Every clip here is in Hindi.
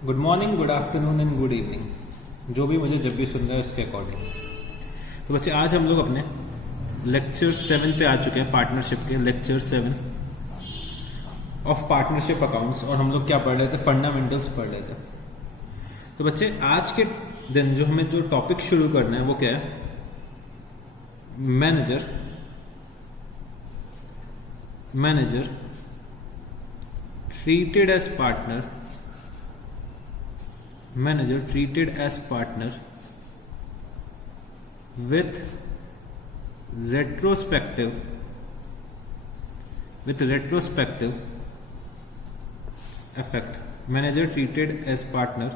Good morning, good afternoon and good evening, जो भी मुझे जब भी सुन रहा है उसके अकॉर्डिंग। तो बच्चे आज हम लोग अपने लेक्चर 7 पे आ चुके हैं, पार्टनरशिप के लेक्चर 7 ऑफ पार्टनरशिप अकाउंट्स। और हम लोग क्या पढ़ रहे थे? फंडामेंटल्स पढ़ रहे थे। तो बच्चे आज के दिन जो हमें जो टॉपिक शुरू करना है वो क्या है? Manager treated as partner with retrospective effect. Manager treated as partner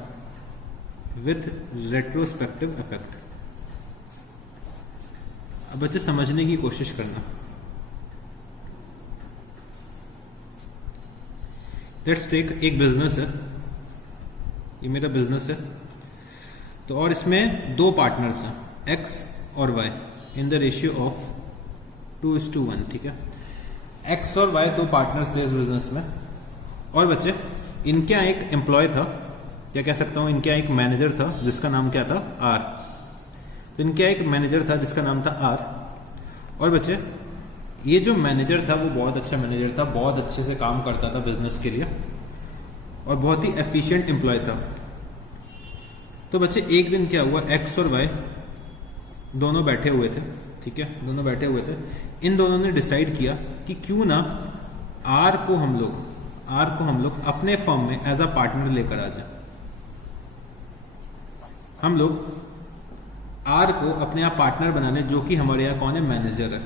with retrospective effect. अब बच्चे समझने की कोशिश करना। लेट्स टेक एक बिजनेस है, ये मेरा बिजनेस है। तो और इसमें दो पार्टनर्स हैं, एक्स और Y, in the ratio of 2:1। ठीक है, एक्स और वाई दो पार्टनर्स थे इस बिजनेस में। और बच्चे इनके यहाँ एक एम्प्लॉय था, क्या कह सकता हूँ, इनके यहाँ एक मैनेजर था जिसका नाम क्या था? आर। तो इनके यहाँ एक मैनेजर था जिसका नाम था आर। और बच्चे ये जो मैनेजर था वो बहुत अच्छा मैनेजर था, बहुत अच्छे से काम करता था बिजनेस के लिए और बहुत ही एफिशिएंट एम्प्लॉय था। तो बच्चे एक दिन क्या हुआ, एक्स और वाई दोनों बैठे हुए थे। ठीक है, दोनों बैठे हुए थे। इन दोनों ने डिसाइड किया कि क्यों ना आर को हम लोग अपने फर्म में एज अ पार्टनर लेकर आ जाए। हम लोग आर को अपने आप पार्टनर बनाने, जो कि हमारे यहाँ कौन है? मैनेजर है।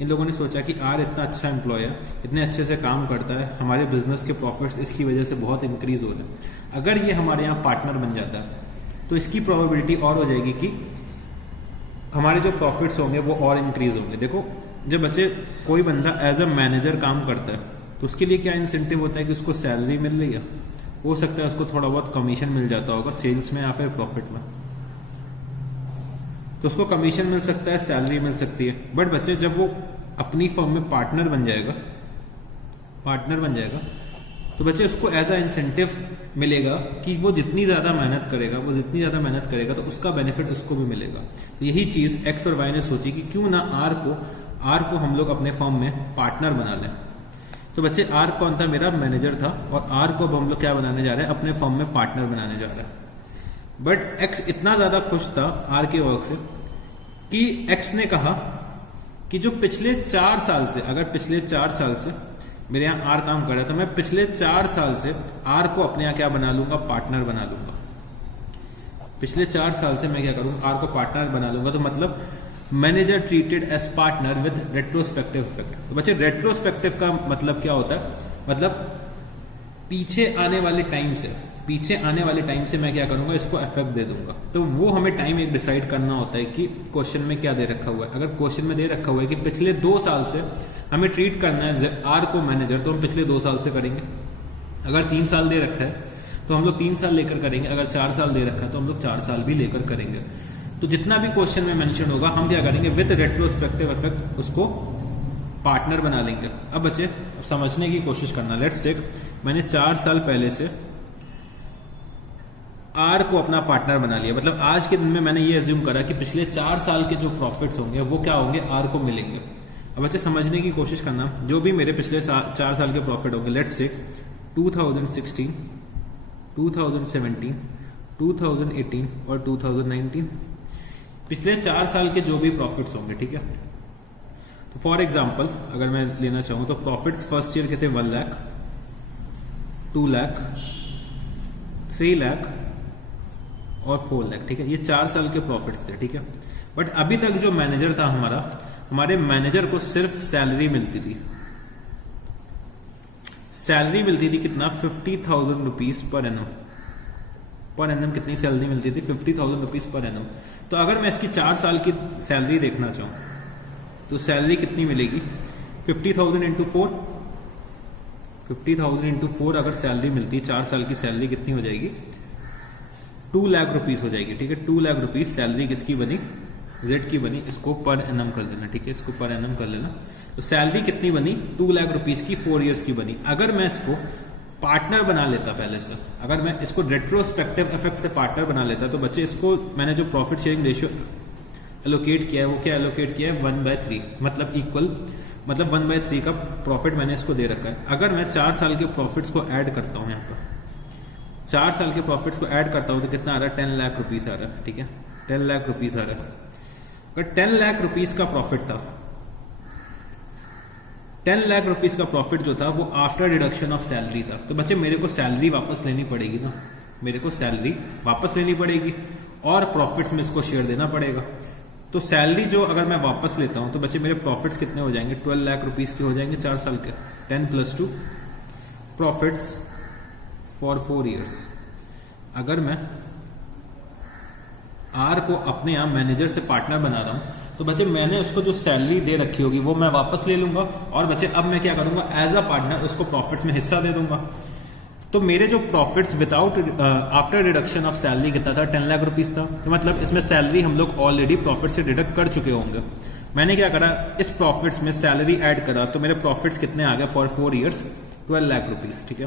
इन लोगों ने सोचा कि आर इतना अच्छा एम्प्लॉय है, इतने अच्छे से काम करता है, हमारे बिजनेस के प्रॉफिट्स इसकी वजह से बहुत इंक्रीज हो रहे हैं। अगर ये हमारे यहाँ पार्टनर बन जाता है तो इसकी प्रोबेबिलिटी और हो जाएगी कि हमारे जो प्रॉफिट्स होंगे वो और इंक्रीज होंगे। देखो, जब बच्चे कोई बंदा एज अ मैनेजर काम करता है तो उसके लिए क्या इंसेंटिव होता है कि उसको सैलरी मिल रही है, हो सकता है उसको थोड़ा बहुत कमीशन मिल जाता होगा सेल्स में या फिर प्रॉफिट में, तो उसको कमीशन मिल सकता है, सैलरी मिल सकती है। बट बच्चे जब वो अपनी फर्म में पार्टनर बन जाएगा तो बच्चे उसको एज अ इंसेंटिव मिलेगा कि वो जितनी ज़्यादा मेहनत करेगा तो उसका बेनिफिट उसको भी मिलेगा। तो यही चीज़ एक्स और वाई ने सोची कि क्यों ना आर को हम लोग अपने फर्म में पार्टनर बना लें। तो बच्चे आर कौन था? मेरा मैनेजर था। और आर को अब हम लोग क्या बनाने जा रहे हैं? अपने फर्म में पार्टनर बनाने जा रहे हैं। बट एक्स इतना ज़्यादा खुश था आर के वर्क से कि एक्स ने कहा कि जो पिछले 4 साल से, अगर पिछले 4 साल से मेरे यहाँ आर काम कर रहा है तो मैं पिछले 4 साल से आर को अपने यहाँ क्या बना लूंगा? पार्टनर बना लूंगा। पिछले 4 साल से मैं क्या करूंगा? आर को पार्टनर बना लूंगा। तो मतलब manager treated as partner with retrospective effect. तो बच्चे रेट्रोस्पेक्टिव का मतलब क्या होता है? मतलब पीछे आने वाले टाइम से मैं क्या करूंगा? इसको इफेक्ट दे दूंगा। तो वो हमें टाइम एक डिसाइड करना होता है कि क्वेश्चन में क्या दे रखा हुआ है। अगर क्वेश्चन में दे रखा हुआ है कि पिछले 2 साल से हमें ट्रीट करना है आर को मैनेजर, तो हम पिछले 2 साल से करेंगे। अगर 3 साल दे रखा है तो हम लोग 3 साल लेकर करेंगे। अगर 4 साल दे रखा है तो हम लोग 4 साल भी लेकर करेंगे। तो जितना भी क्वेश्चन में मेंशन होगा हम क्या करेंगे? विद रेट्रोस्पेक्टिव इफेक्ट उसको पार्टनर बना लेंगे। अब बच्चे समझने की कोशिश करना। लेट्स टेक, मैंने 4 साल पहले से आर को अपना पार्टनर बना लिया। मतलब आज के दिन में मैंने ये एज्यूम करा कि पिछले 4 साल के जो प्रॉफिट्स होंगे वो क्या होंगे? आर को मिलेंगे। अब बच्चे समझने की कोशिश करना, जो भी मेरे पिछले 4 साल के प्रॉफिट होंगे, लेट्स से 2016, 2017, 2018 और 2019, पिछले 4 साल के जो भी प्रॉफिट्स होंगे। ठीक है, तो फॉर एग्जाम्पल अगर मैं लेना चाहूँ तो प्रॉफिट्स फर्स्ट ईयर के थे 1 लाख, 2 लाख, 3 लाख और 4 लाख। ठीक है, ये 4 साल के प्रॉफिट्स थे। ठीक है, बट अभी तक जो मैनेजर था हमारे मैनेजर को सिर्फ सैलरी मिलती थी। कितना? 50,000 रुपीज पर एनम। कितनी सैलरी मिलती थी? 50,000 रुपीज पर एनम। तो अगर मैं इसकी 4 साल की सैलरी देखना चाहूँ तो सैलरी कितनी मिलेगी? 50,000 इंटू 4, 50,000 इंटू 4 अगर सैलरी मिलती है, 4 साल की सैलरी कितनी हो जाएगी? 2 लाख रुपीस हो जाएगी। ठीक है, 2 लाख रुपीस सैलरी किसकी बनी? जेड की बनी। इसको पर एनम कर देना। ठीक है, इसको पर एनम कर लेना। तो सैलरी कितनी बनी? 2 लाख रुपीस की 4 इयर्स की बनी। अगर मैं इसको पार्टनर बना लेता पहले से, अगर मैं इसको रेट्रोस्पेक्टिव इफेक्ट से पार्टनर बना लेता तो बच्चे इसको मैंने जो प्रॉफिट शेयरिंग रेशियो एलोकेट किया है वो क्या एलोकेट किया है 1/3, मतलब इक्वल, मतलब 1/3 का प्रॉफिट मैंने इसको दे रखा है। अगर मैं 4 साल के प्रॉफिट्स को ऐड करता हूँ, यहाँ पर 4 साल के प्रॉफिट्स को ऐड करता हूँ तो कितना आ रहा है 10 लाख रुपीज़ आ रहा है, ठीक है 10 लाख रुपीज़ आ रहा है। अगर 10 लाख रुपीज़ का प्रॉफिट था, 10 लाख रुपीज़ का प्रॉफिट जो था वो आफ्टर डिडक्शन ऑफ सैलरी था, तो बच्चे मेरे को सैलरी वापस लेनी पड़ेगी ना, मेरे को सैलरी वापस लेनी पड़ेगी और प्रॉफिट्स में इसको शेयर देना पड़ेगा। तो सैलरी जो अगर मैं वापस लेता हूँ तो बच्चे मेरे प्रॉफिट्स कितने हो जाएंगे 12 लाख रुपीज़ के हो जाएंगे 4 साल के, 10 + 2 प्रॉफिट्स फॉर 4 ईयर्स। अगर मैं आर को अपने यहाँ मैनेजर से पार्टनर बना रहा हूँ तो बच्चे मैंने उसको जो सैलरी दे रखी होगी वो मैं वापस ले लूंगा और बच्चे अब मैं क्या करूंगा एज अ पार्टनर उसको प्रॉफिट्स में हिस्सा दे दूंगा। तो मेरे जो profits without after deduction of salary कितना था 10 लाख रुपीज़ था, तो मतलब इसमें सैलरी हम लोग ऑलरेडी प्रॉफिट से डिडक्ट कर चुके होंगे। मैंने क्या करा इस प्रॉफिट्स में सैलरी ऐड करा तो मेरे प्रॉफिट्स कितने आ गए फॉर 4 ईयर्स 12 लाख रुपीज़, ठीक है।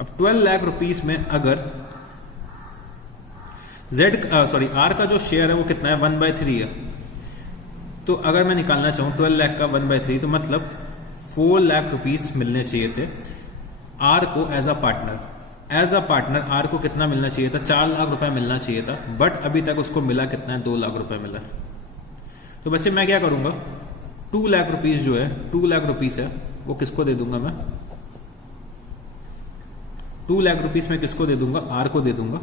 अब 12 लाख रुपीज़ में अगर आर का जो शेयर है वो कितना है 1/3 है, तो अगर मैं निकालना चाहूँ 12 लाख का 1/3 तो मतलब 4 लाख रुपीज़ मिलने चाहिए थे आर को एज अ पार्टनर आर को कितना मिलना चाहिए था 4 लाख रुपए मिलना चाहिए था, बट अभी तक उसको मिला कितना है 2 लाख रुपए मिला। तो बच्चे मैं क्या करूँगा 2 लाख रुपीज़ जो है 2 लाख रुपीज़ है वो किसको दे दूंगा मैं 2 लाख रुपीज़ में किसको दे दूंगा आर को दे दूंगा।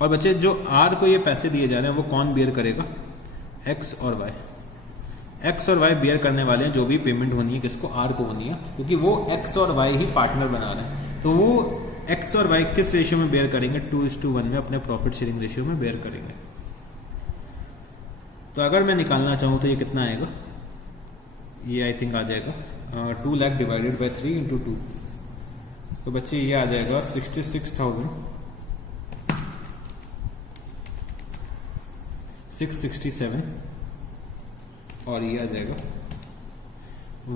और बच्चे जो आर को ये पैसे दिए जा रहे हैं वो कौन बियर करेगा एक्स और वाई बियर करने वाले हैं जो भी पेमेंट होनी है किसको आर को होनी है, क्योंकि वो एक्स और वाई ही पार्टनर बना रहे हैं। तो वो एक्स और वाई किस रेशियो में बेयर करेंगे 2:1 में अपने प्रॉफिट शेयरिंग रेशियो में बेयर करेंगे। तो अगर मैं निकालना चाहूँ तो ये कितना आएगा, ये आई थिंक आ जाएगा 2 लाख डिवाइडेड बाई 3 × 2, तो बच्चे ये आ जाएगा 66,667 और ये आ जाएगा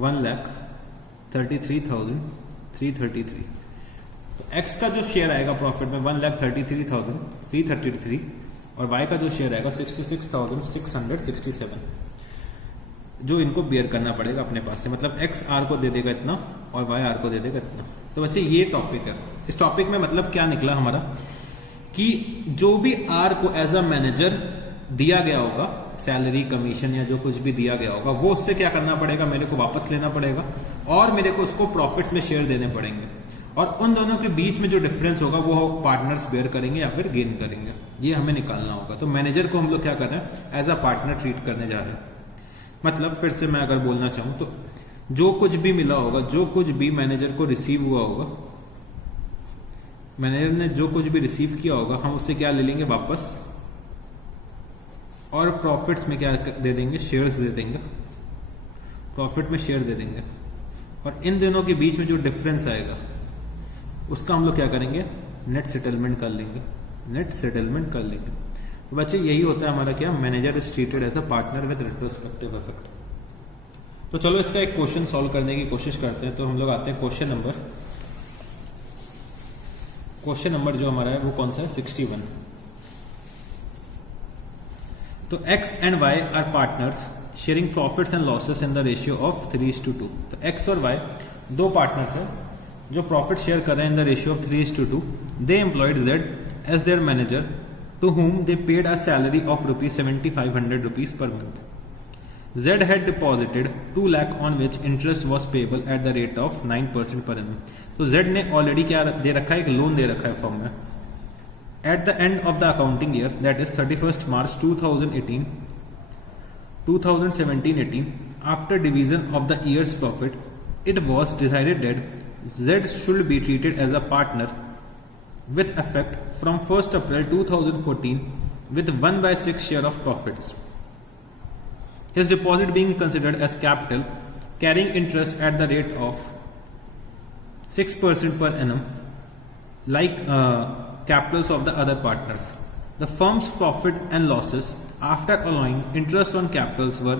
1,33,333। तो एक्स का जो शेयर आएगा प्रॉफिट में 1,33,333 और वाई का जो शेयर आएगा 66,667 जो इनको बेयर करना पड़ेगा अपने पास से, मतलब एक्स आर को दे देगा इतना और वाई आर को दे देगा इतना। तो बच्चे ये टॉपिक है। इस टॉपिक में मतलब क्या निकला हमारा कि जो भी आर को एज अ मैनेजर दिया गया होगा सैलरी कमीशन या जो कुछ भी दिया गया होगा वो उससे क्या करना पड़ेगा मेरे को वापस लेना पड़ेगा और मेरे को उसको प्रॉफिट्स में शेयर देने पड़ेंगे, और उन दोनों के बीच में जो डिफरेंस होगा वो पार्टनर्स बेयर करेंगे या फिर गेन करेंगे, ये हमें निकालना होगा। तो मैनेजर को हम लोग क्या कर रहे हैं एज अ पार्टनर ट्रीट करने जा रहे हैं। मतलब फिर से मैं अगर बोलना चाहूँ तो जो कुछ भी मिला होगा, जो कुछ भी मैनेजर को रिसीव हुआ होगा, मैनेजर ने जो कुछ भी रिसीव किया होगा हम उससे क्या ले लेंगे वापस और प्रॉफिट्स में क्या दे देंगे शेयर्स दे देंगे, प्रॉफिट में शेयर दे देंगे, और इन दोनों के बीच में जो डिफरेंस आएगा उसका हम लोग क्या करेंगे नेट सेटलमेंट कर लेंगे, नेट सेटलमेंट कर लेंगे। तो बच्चे यही होता है हमारा क्या manager is treated as a partner with retrospective effect. तो चलो इसका एक क्वेश्चन सॉल्व करने की कोशिश करते हैं। तो हम लोग आते हैं क्वेश्चन नंबर जो हमारा है वो कौन सा है 61। तो x and y are partners sharing profits and losses in the ratio of 3:2। तो x और y दो पार्टनर्स हैं जो प्रॉफिट शेयर कर रहे हैं in the ratio of 3:2। They employed z as their manager to whom they paid a salary of ₹7,500 per month. Z had deposited 2 lakh on which interest was payable at the rate of 9% per annum. तो Z ने ऑलरेडी क्या दे रखा है एक लोन दे रखा है फर्म में। At the end of the accounting year, that is 31st March 2017-18, after division of the year's profit, it was decided that Z should be treated as a partner with effect from 1st April 2014 with 1/6 share of profits. His deposit being considered as capital, carrying interest at the rate of 6% per annum, like capitals of the other partners. The firm's profit and losses after allowing interest on capitals were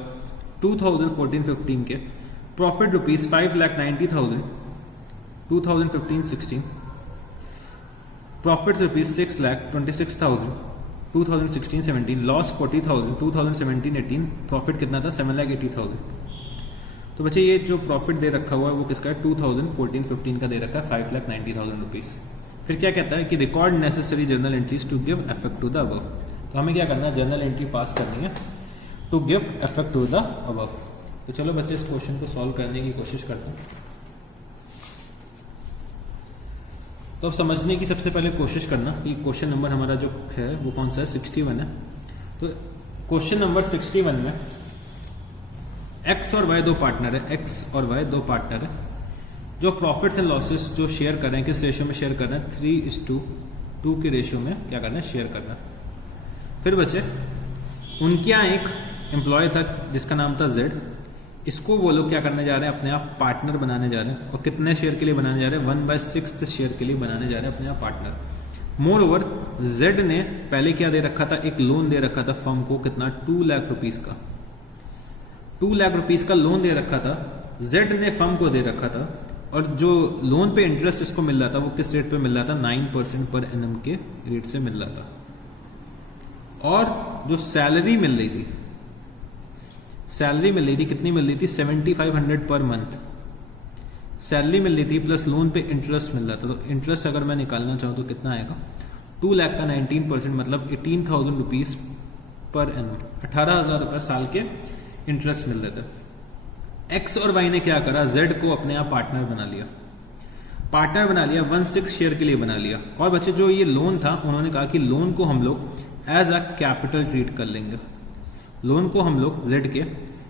2014-15 के profit ₹5,90,000 2015-16 profits rupees 6,26,000, 2016-17 loss 40,000, 2017-18 profit कितना था 7,80,000। तो बच्चे ये जो प्रॉफिट दे रखा हुआ है वो किसका है 2014-15 का दे रखा है 5,90,000 रुपीज़। फिर क्या कहता है कि record necessary journal entries to give effect to the above. तो हमें क्या करना है, जर्नल एंट्री पास करनी है to give effect to the above. तो चलो बच्चे इस क्वेश्चन को सॉल्व करने की कोशिश करते हैं। तो अब समझने की सबसे पहले कोशिश करना कि क्वेश्चन नंबर हमारा जो है वो कौन सा है, 61 है। तो क्वेश्चन नंबर 61 में एक्स और वाई दो पार्टनर है, एक्स और वाई दो पार्टनर है जो प्रॉफिट्स एंड लॉसेस जो शेयर कर रहे हैं, किस रेशियो में शेयर कर रहे हैं, 3:2 के रेशियो में क्या करना है, शेयर करना है। फिर बच्चे उनके यहाँ एक एम्प्लॉय था जिसका नाम था जेड, इसको वो लोग क्या करने जा रहे हैं, अपने आप पार्टनर बनाने जा रहे हैं। और कितने शेयर के लिए बनाने जा रहे हैं, 1/6 शेयर के लिए बनाने जा रहे हैं अपने आप पार्टनर। मोर ओवर जेड ने पहले क्या दे रखा था, एक लोन दे रखा था फर्म को, कितना 2 लाख रुपीज का, 2 लाख रुपीज का लोन दे रखा था, जेड ने फर्म को दे रखा था। और जो लोन पे इंटरेस्ट इसको मिल रहा था वो किस रेट पे मिल रहा था, 9% पर एनम के रेट से मिल रहा था। और जो सैलरी मिल रही थी, सैलरी मिल रही थी, कितनी मिल रही थी, 7,500 पर मंथ सैलरी मिल रही थी, प्लस लोन पे इंटरेस्ट मिल रहा था। तो इंटरेस्ट अगर मैं निकालना चाहूँ तो कितना आएगा, 2 लाख का 19% मतलब 18,000 रुपीज पर एनम, 18,000 रुपये साल के इंटरेस्ट मिल रहे थे। एक्स और वाई ने क्या करा, जेड को अपने आप पार्टनर बना लिया, 1/6 शेयर के लिए बना लिया। और बच्चे जो ये लोन था उन्होंने कहा कि लोन को हम लोग एज अ कैपिटल ट्रीट कर लेंगे, लोन को हम लोग जेड के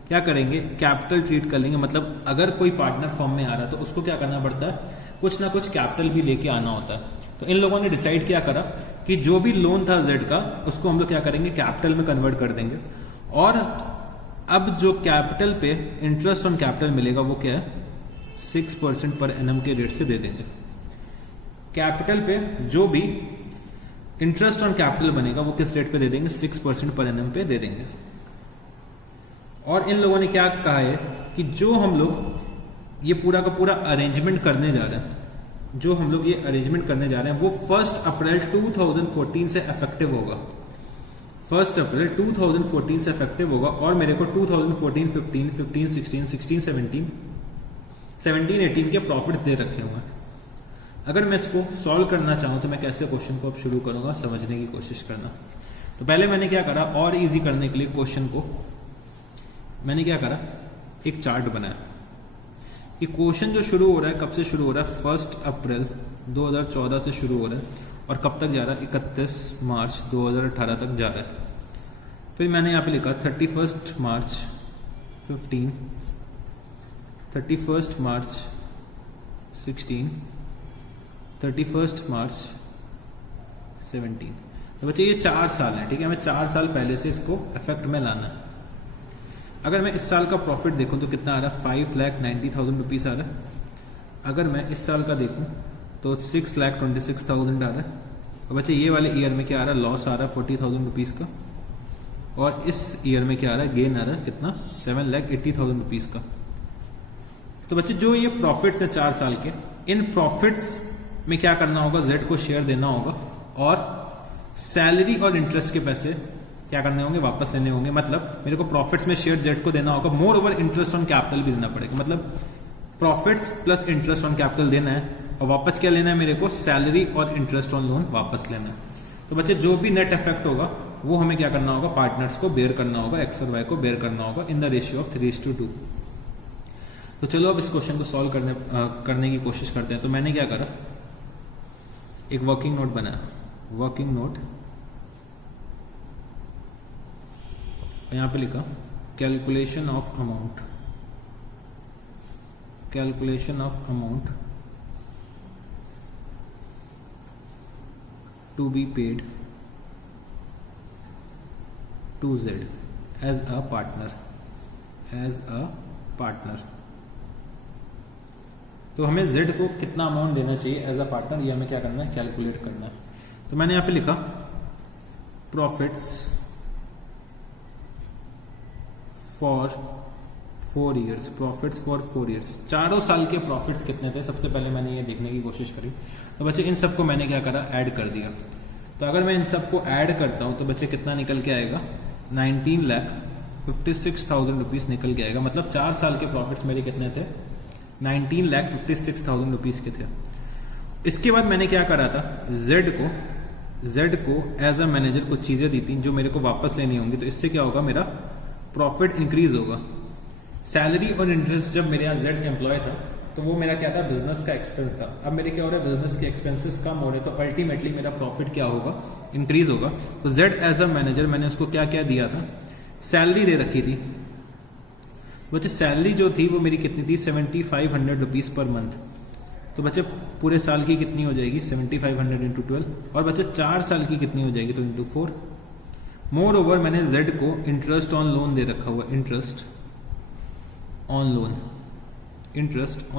क्या करेंगे, कैपिटल ट्रीट कर लेंगे। मतलब अगर कोई पार्टनर फॉर्म में आ रहा है तो उसको क्या करना पड़ता है, कुछ ना कुछ कैपिटल भी लेके आना होता है। तो इन लोगों ने डिसाइड क्या करा कि जो भी लोन था जेड का उसको हम लोग क्या करेंगे, कैपिटल में कन्वर्ट कर देंगे। और अब जो कैपिटल पे इंटरेस्ट ऑन कैपिटल मिलेगा वो क्या है, 6% पर एनम के रेट से दे देंगे। कैपिटल पे जो भी इंटरेस्ट ऑन कैपिटल बनेगा वो किस रेट पे दे देंगे, 6% पर एनम पे दे देंगे। और इन लोगों ने क्या कहा है कि जो हम लोग ये पूरा का पूरा अरेंजमेंट करने जा रहे हैं, जो हम लोग ये अरेंजमेंट करने जा रहे हैं वो 1 अप्रैल 2014 से इफेक्टिव होगा, 1 अप्रैल 2014 से इफेक्टिव होगा। और मेरे को 2014, 15, 16, 16, 17, 18 के प्रॉफिट्स दे रखे हुए हैं। अगर मैं इसको सॉल्व करना चाहूँ तो मैं कैसे क्वेश्चन को अब शुरू करूँगा, समझने की कोशिश करना। तो पहले मैंने क्या करा, और इजी करने के लिए क्वेश्चन को मैंने क्या करा, एक चार्ट बनाया कि क्वेश्चन जो शुरू हो रहा है कब से शुरू हो रहा है, 1 अप्रैल 2014 से शुरू हो रहा है और कब तक जा रहा है, 31 मार्च 2018 तक जा रहा है। फिर मैंने यहाँ पे लिखा 31 मार्च 15, 31 मार्च 16, 31 मार्च 17। तो बच्चे ये 4 साल है, ठीक है, हमें 4 साल पहले से इसको इफेक्ट में लाना है। अगर मैं इस साल का प्रॉफिट देखूं तो कितना आ रहा है, 5,90,000 रुपीज़ आ रहा है। अगर मैं इस साल का देखूं तो 6,26,000 आ रहा है। और बच्चे ये वाले ईयर में क्या आ रहा है, लॉस आ रहा है 40,000 रुपीज़ का। और इस ईयर में क्या आ रहा है, गेन आ रहा है कितना, 7,80,000 रुपीज़ का। तो बच्चे जो ये प्रॉफिट्स हैं 4 साल के, इन प्रॉफिट्स में क्या करना होगा, जेड को शेयर देना होगा और सैलरी और इंटरेस्ट के पैसे क्या करने होंगे, वापस लेने होंगे। मतलब मेरे को प्रॉफिट्स में शेयर जेड को देना होगा, more over interest on capital भी देना पड़ेगा। मतलब profits plus interest on capital देना है और वापस क्या लेना है, मेरे को सैलरी और इंटरेस्ट ऑन लोन वापस लेना है। तो बच्चे जो भी नेट इफेक्ट होगा वो हमें क्या करना होगा, पार्टनर्स को बेयर करना होगा, एक्स और वाई को बेयर करना होगा इन द रेशियो ऑफ 3:2। तो चलो अब इस क्वेश्चन को सॉल्व करने की कोशिश करते हैं। तो मैंने क्या करा, एक वर्किंग नोट बनाया, वर्किंग नोट यहाँ पे लिखा calculation of amount, calculation of amount to be paid to Z as a partner, as a partner. तो हमें जेड को कितना अमाउंट देना चाहिए एज अ पार्टनर, ये हमें क्या करना है, कैलकुलेट करना है। तो मैंने यहाँ पे लिखा profits for 4 years, profits for 4 years, चारों साल के प्रॉफिट्स कितने थे, सबसे पहले मैंने ये देखने की कोशिश करी। तो बच्चे इन सबको मैंने क्या करा, ऐड कर दिया। तो अगर मैं इन सबको ऐड करता हूँ तो बच्चे कितना निकल के आएगा, 19,56,000 रुपीज़ निकल के आएगा। मतलब 4 साल के प्रॉफिट्स मेरे कितने थे, 19,56,000 रुपीज़ के थे। इसके बाद मैंने क्या करा था, जेड को एज अ मैनेजर कुछ चीज़ें दी थी जो मेरे को वापस लेनी होंगी। तो इससे क्या होगा, मेरा प्रॉफिट इंक्रीज होगा। सैलरी और इंटरेस्ट जब मेरे यहाँ जेड एम्प्लॉय था तो वो मेरा क्या था, बिजनेस का एक्सपेंस था। अब मेरे क्या हो रहा है, बिजनेस के एक्सपेंसेस कम हो रहे, तो अल्टीमेटली मेरा प्रॉफिट क्या होगा, इंक्रीज होगा। तो जेड एज अ मैनेजर मैंने उसको क्या क्या दिया था, सैलरी दे रखी थी। बच्चे सैलरी जो थी वो मेरी कितनी थी, 7,500 रुपीज़ पर मंथ। तो बच्चे पूरे साल की कितनी हो जाएगी, 7,500 इंटू 12। और बच्चे 4 साल की कितनी हो जाएगी, तो इंटू 4। मोर ओवर मैंने जेड को इंटरेस्ट ऑन लोन दे रखा हुआ, इंटरेस्ट ऑन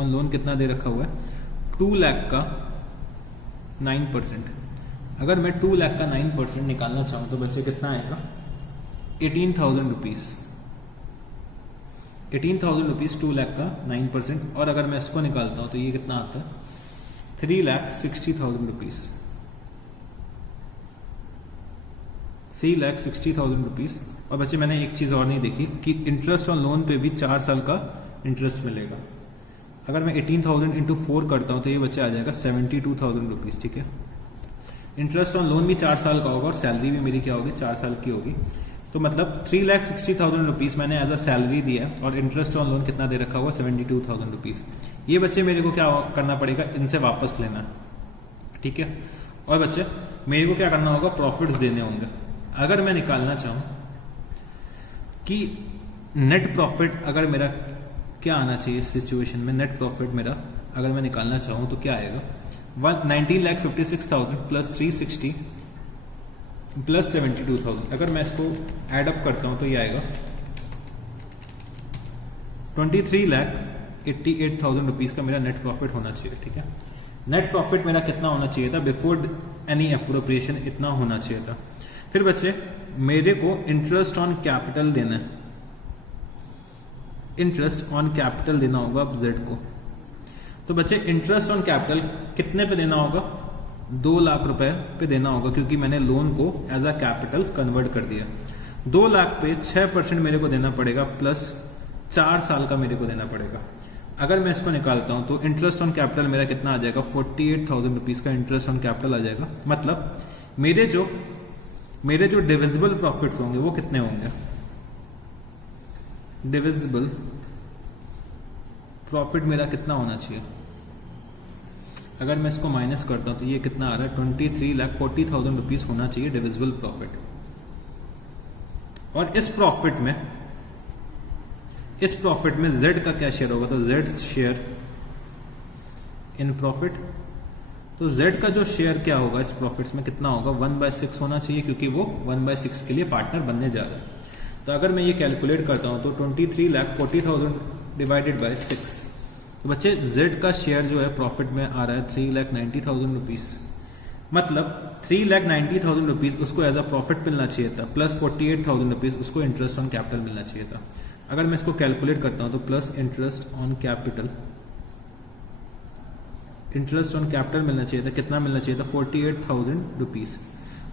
लोन कितना दे रखा हुआ है, 2 लाख का 9%। अगर मैं 2 लाख का 9% निकालना चाहूँ तो बच्चे कितना आएगा, 18,000 रुपीज़। 18,000 रुपीज़ 2 लाख का 9%। और अगर मैं इसको निकालता हूँ तो ये कितना आता है, 3,60,000 रुपीज़। 3,60,000 रुपीज़। और बच्चे मैंने एक चीज़ और नहीं देखी कि इंटरेस्ट ऑन लोन पे भी 4 साल का इंटरेस्ट मिलेगा। अगर मैं 18,000 इंटू 4 करता हूँ तो ये बच्चे आ जाएगा 72,000 रुपीज़। ठीक है, इंटरेस्ट ऑन लोन भी 4 साल का होगा और सैलरी भी मेरी क्या होगी, 4 साल की होगी। तो मतलब 3,60,000 रुपीज़ मैंने एज अ सैलरी दिया और इंटरेस्ट ऑन लोन कितना दे रखा हुआ, 72,000 रुपीज़। ये बच्चे मेरे को क्या करना पड़ेगा, इनसे वापस लेना। ठीक है, और बच्चे मेरे को क्या करना होगा, प्रॉफिट्स देने होंगे। अगर मैं निकालना चाहूँ कि नेट प्रॉफिट अगर मेरा क्या आना चाहिए इस सिचुएशन में, नेट प्रॉफिट मेरा अगर मैं निकालना चाहूँ तो क्या आएगा, 19,56,000 प्लस 360 प्लस 72,000। अगर मैं इसको एडअप करता हूँ तो ये आएगा 23,88,000 रुपीज़ का मेरा नेट प्रॉफिट होना चाहिए। ठीक है, नेट प्रॉफिट मेरा कितना होना चाहिए था, बिफोर एनी एप्रोप्रिएशन इतना होना चाहिए था। फिर बच्चे मेरे को इंटरेस्ट ऑन कैपिटल देना है, इंटरेस्ट ऑन कैपिटल देना होगा अब जेड को। तो बच्चे इंटरेस्ट ऑन कैपिटल कितने पे देना होगा, 2 लाख रुपए पे देना होगा, क्योंकि मैंने लोन को एज अ कैपिटल कन्वर्ट कर दिया। 2 लाख पे 6% मेरे को देना पड़ेगा, प्लस 4 साल का मेरे को देना पड़ेगा। अगर मैं इसको निकालता हूं तो इंटरेस्ट ऑन कैपिटल मेरा कितना आ जाएगा, 48,000 रुपीज़ का इंटरेस्ट ऑन कैपिटल आ जाएगा। मतलब मेरे जो डिविजिबल प्रॉफिट्स होंगे वो कितने होंगे, डिविजिबल प्रॉफिट मेरा कितना होना चाहिए। अगर मैं इसको माइनस करता हूं तो ये कितना आ रहा है, 23,40,000 रुपीज़ होना चाहिए डिविजिबल प्रॉफिट। और इस प्रॉफिट में जेड का क्या शेयर होगा, तो जेड शेयर इन प्रॉफिट। तो जेड का जो शेयर क्या होगा इस प्रॉफिट्स में कितना होगा, 1/6 होना चाहिए, क्योंकि वो 1/6 के लिए पार्टनर बनने जा रहा है। तो अगर मैं ये कैलकुलेट करता हूं तो 23,40,000 डिवाइडेड बाय 6, तो बच्चे जेड का शेयर जो है प्रॉफिट में आ रहा है 3,90,000 रुपीज़। मतलब 3,90,000 रुपीज़ उसको एज अ प्रॉफिट मिलना चाहिए था, प्लस 48,000 रुपीज़ उसको इंटरेस्ट ऑन कैपिटल मिलना चाहिए था। अगर मैं इसको कैलकुलेट करता हूं तो प्लस इंटरेस्ट ऑन कैपिटल मिलना चाहिए था, कितना मिलना चाहिए था, 48,000 रुपीज़।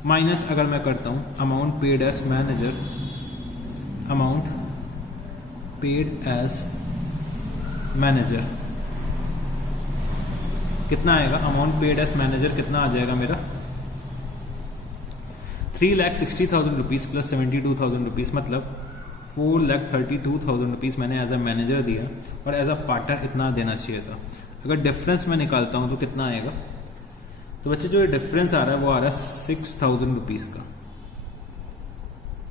माइनस अगर मैं करता हूं अमाउंट पेड एज मैनेजर, कितना आएगा, अमाउंट पेड एज मैनेजर कितना आ जाएगा मेरा, 3,60,000 रुपीज़ प्लस 72,000 रुपीज़। मतलब 4,32,000 रुपीज़ मैंने एज अ मैनेजर दिया और एज अ पार्टनर इतना देना चाहिए था। अगर डिफरेंस में निकालता हूं तो कितना आएगा, तो बच्चे जो डिफरेंस आ रहा है वो आ रहा है 6,000 रुपीज़ का।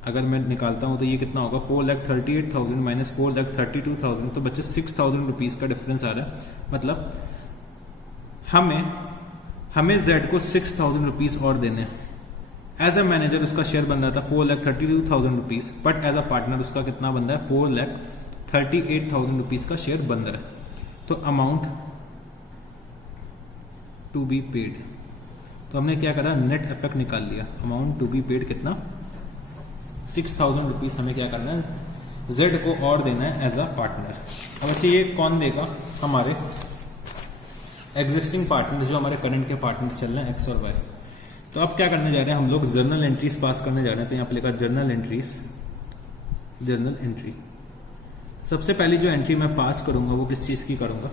अगर मैं निकालता हूं तो ये कितना होगा, 4,38,000 माइनस 4,32,000, तो बच्चे 6,000 रुपीज़ का डिफरेंस आ रहा है। मतलब हमें जेड को 6,000 रुपीज़ और देने हैं। एज अ मैनेजर उसका शेयर बन रहा था 4,32,000 rupees, but as a partner उसका कितना बन रहा है, 4,38,000 रुपीज़ का शेयर बन रहा है। तो अमाउंट टू बी पेड, तो हमने क्या करा, नेट इफेक्ट निकाल लिया। अमाउंट टू बी पेड कितना, 6,000 रुपीज़ हमें क्या करना है, जेड को और देना है एज अ पार्टनर। अब अच्छा ये कौन देगा, हमारे एग्जिस्टिंग पार्टनर जो हमारे करंट के पार्टनर्स चल रहे हैं एक्स और वाई। तो अब क्या करने जा रहे हैं हम लोग, जर्नल एंट्रीज पास करने जा रहे हैं। तो यहाँ पे लिखा जर्नल एंट्रीज, जर्नल एंट्री। सबसे पहली जो एंट्री मैं पास करूंगा वो किस चीज की करूंगा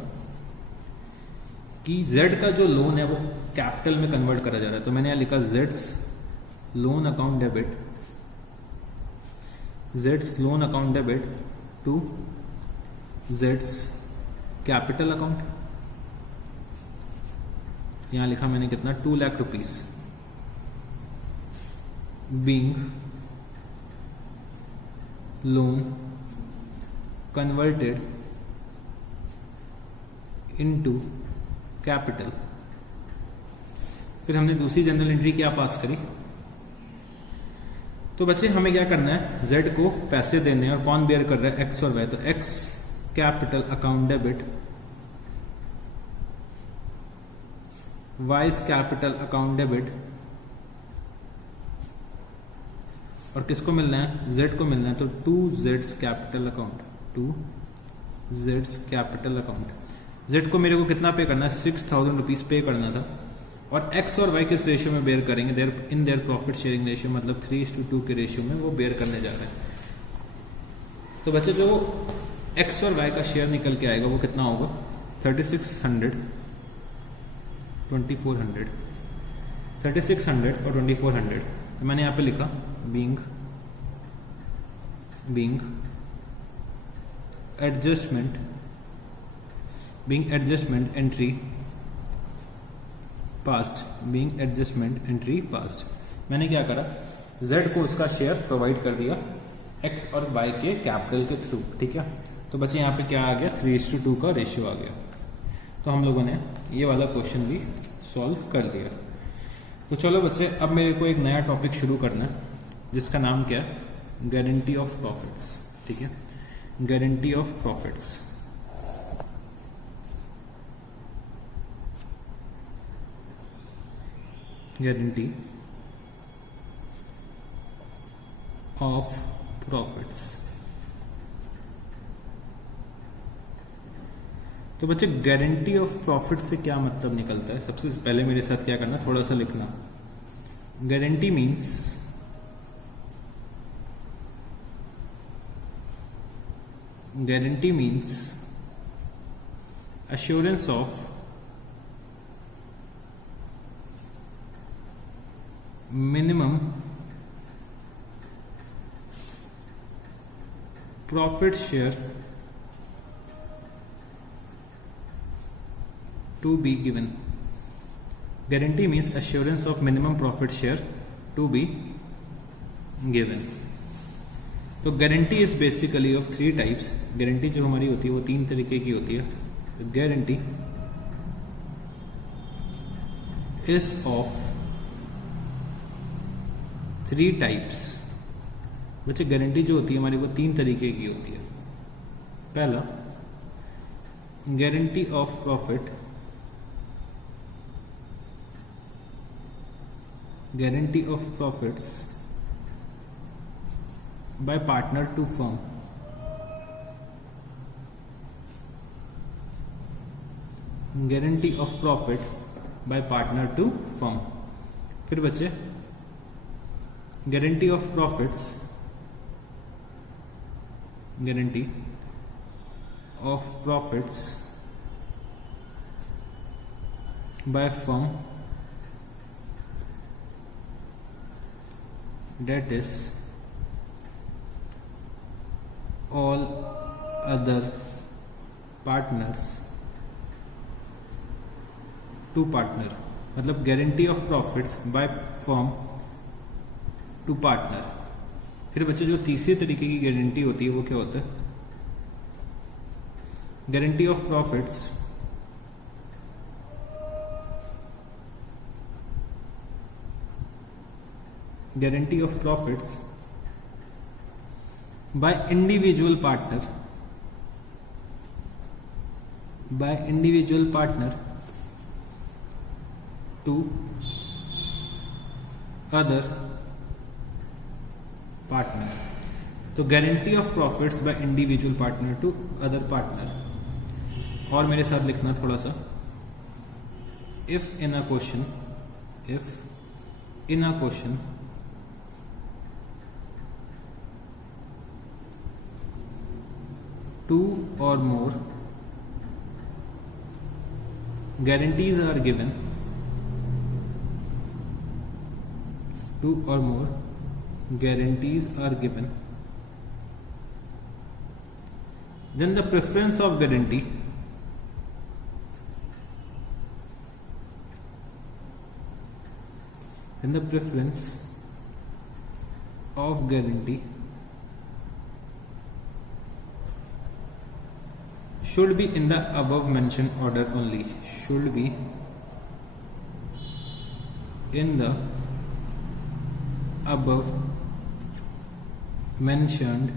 कि जेड का जो लोन है वो कैपिटल में कन्वर्ट करा जा रहा है। तो मैंने यहाँ लिखा Jades loan account debit, Jades loan account debit to Jades capital account. यहाँ लिखा मैंने कितना, 2 lakh rupees, being loan converted into capital. फिर हमने दूसरी जनरल एंट्री क्या पास करी। तो बच्चे हमें क्या करना है, जेड को पैसे देने हैं और कौन बेयर कर रहा है, एक्स और वाई। तो x capital account debit, wise capital account debit, और किसको मिलना है, जेड को मिलना है। तो 2 Jades capital account, 2 Jades capital account. Z को मेरे को कितना पे करना है, 6000 रुपीज पे करना था। और एक्स और वाई किस रेशियो में बेयर करेंगे, there in their profit sharing ratio, मतलब 3:2 के रेशियो में वो बेयर करने जा रहे हैं। तो बच्चे जो एक्स और वाई का शेयर निकल के आएगा वो कितना होगा, 3600, 2400, 3600 और 2400। तो मैंने यहाँ पे लिखा being adjustment entry past, being adjustment entry past. मैंने क्या करा, जेड को उसका शेयर प्रोवाइड कर दिया एक्स और वाई के कैपिटल के थ्रू, ठीक है। तो बच्चे यहाँ पे क्या आ गया, 3:2 का रेशियो आ गया। तो हम लोगों ने ये वाला क्वेश्चन भी सॉल्व कर दिया। तो चलो बच्चे अब मेरे को एक नया टॉपिक शुरू करना है जिसका नाम क्या है, गारंटी ऑफ प्रॉफिट्स, ठीक है। Guarantee of profits. Guarantee of profits. तो बच्चे गारंटी ऑफ प्रॉफिट से क्या मतलब निकलता है, सबसे पहले मेरे साथ क्या करना, थोड़ा सा लिखना। Guarantee means assurance of minimum profit share to be given. Guarantee means assurance of minimum profit share to be given. तो guarantee is basically of 3 types. Guarantee जो हमारी होती है वो 3 तरीके की होती है। तो गारंटी इज ऑफ 3 टाइप्स। बच्चे गारंटी जो होती है हमारी वो 3 तरीके की होती है। पहला, guarantee of profit, guarantee of profits by partner to firm। Guarantee of profit by partner to firm। फिर बच्चे guarantee of profits, guarantee of profits by firm that is all other partners to partner। मतलब guarantee of profits by firm to partner. फिर बच्चे जो तीसरे तरीके की गारंटी होती है वो क्या होता है, guarantee of profits guarantee of profits by individual partner, by individual partner to other partner। तो guarantee of profits by individual partner to other partner. और मेरे साथ लिखना थोड़ा सा, if in a question 2 or more guarantees are given, 2 or more guarantees are given, then the preference of guarantee should be in the above mentioned order only, should be in the above mentioned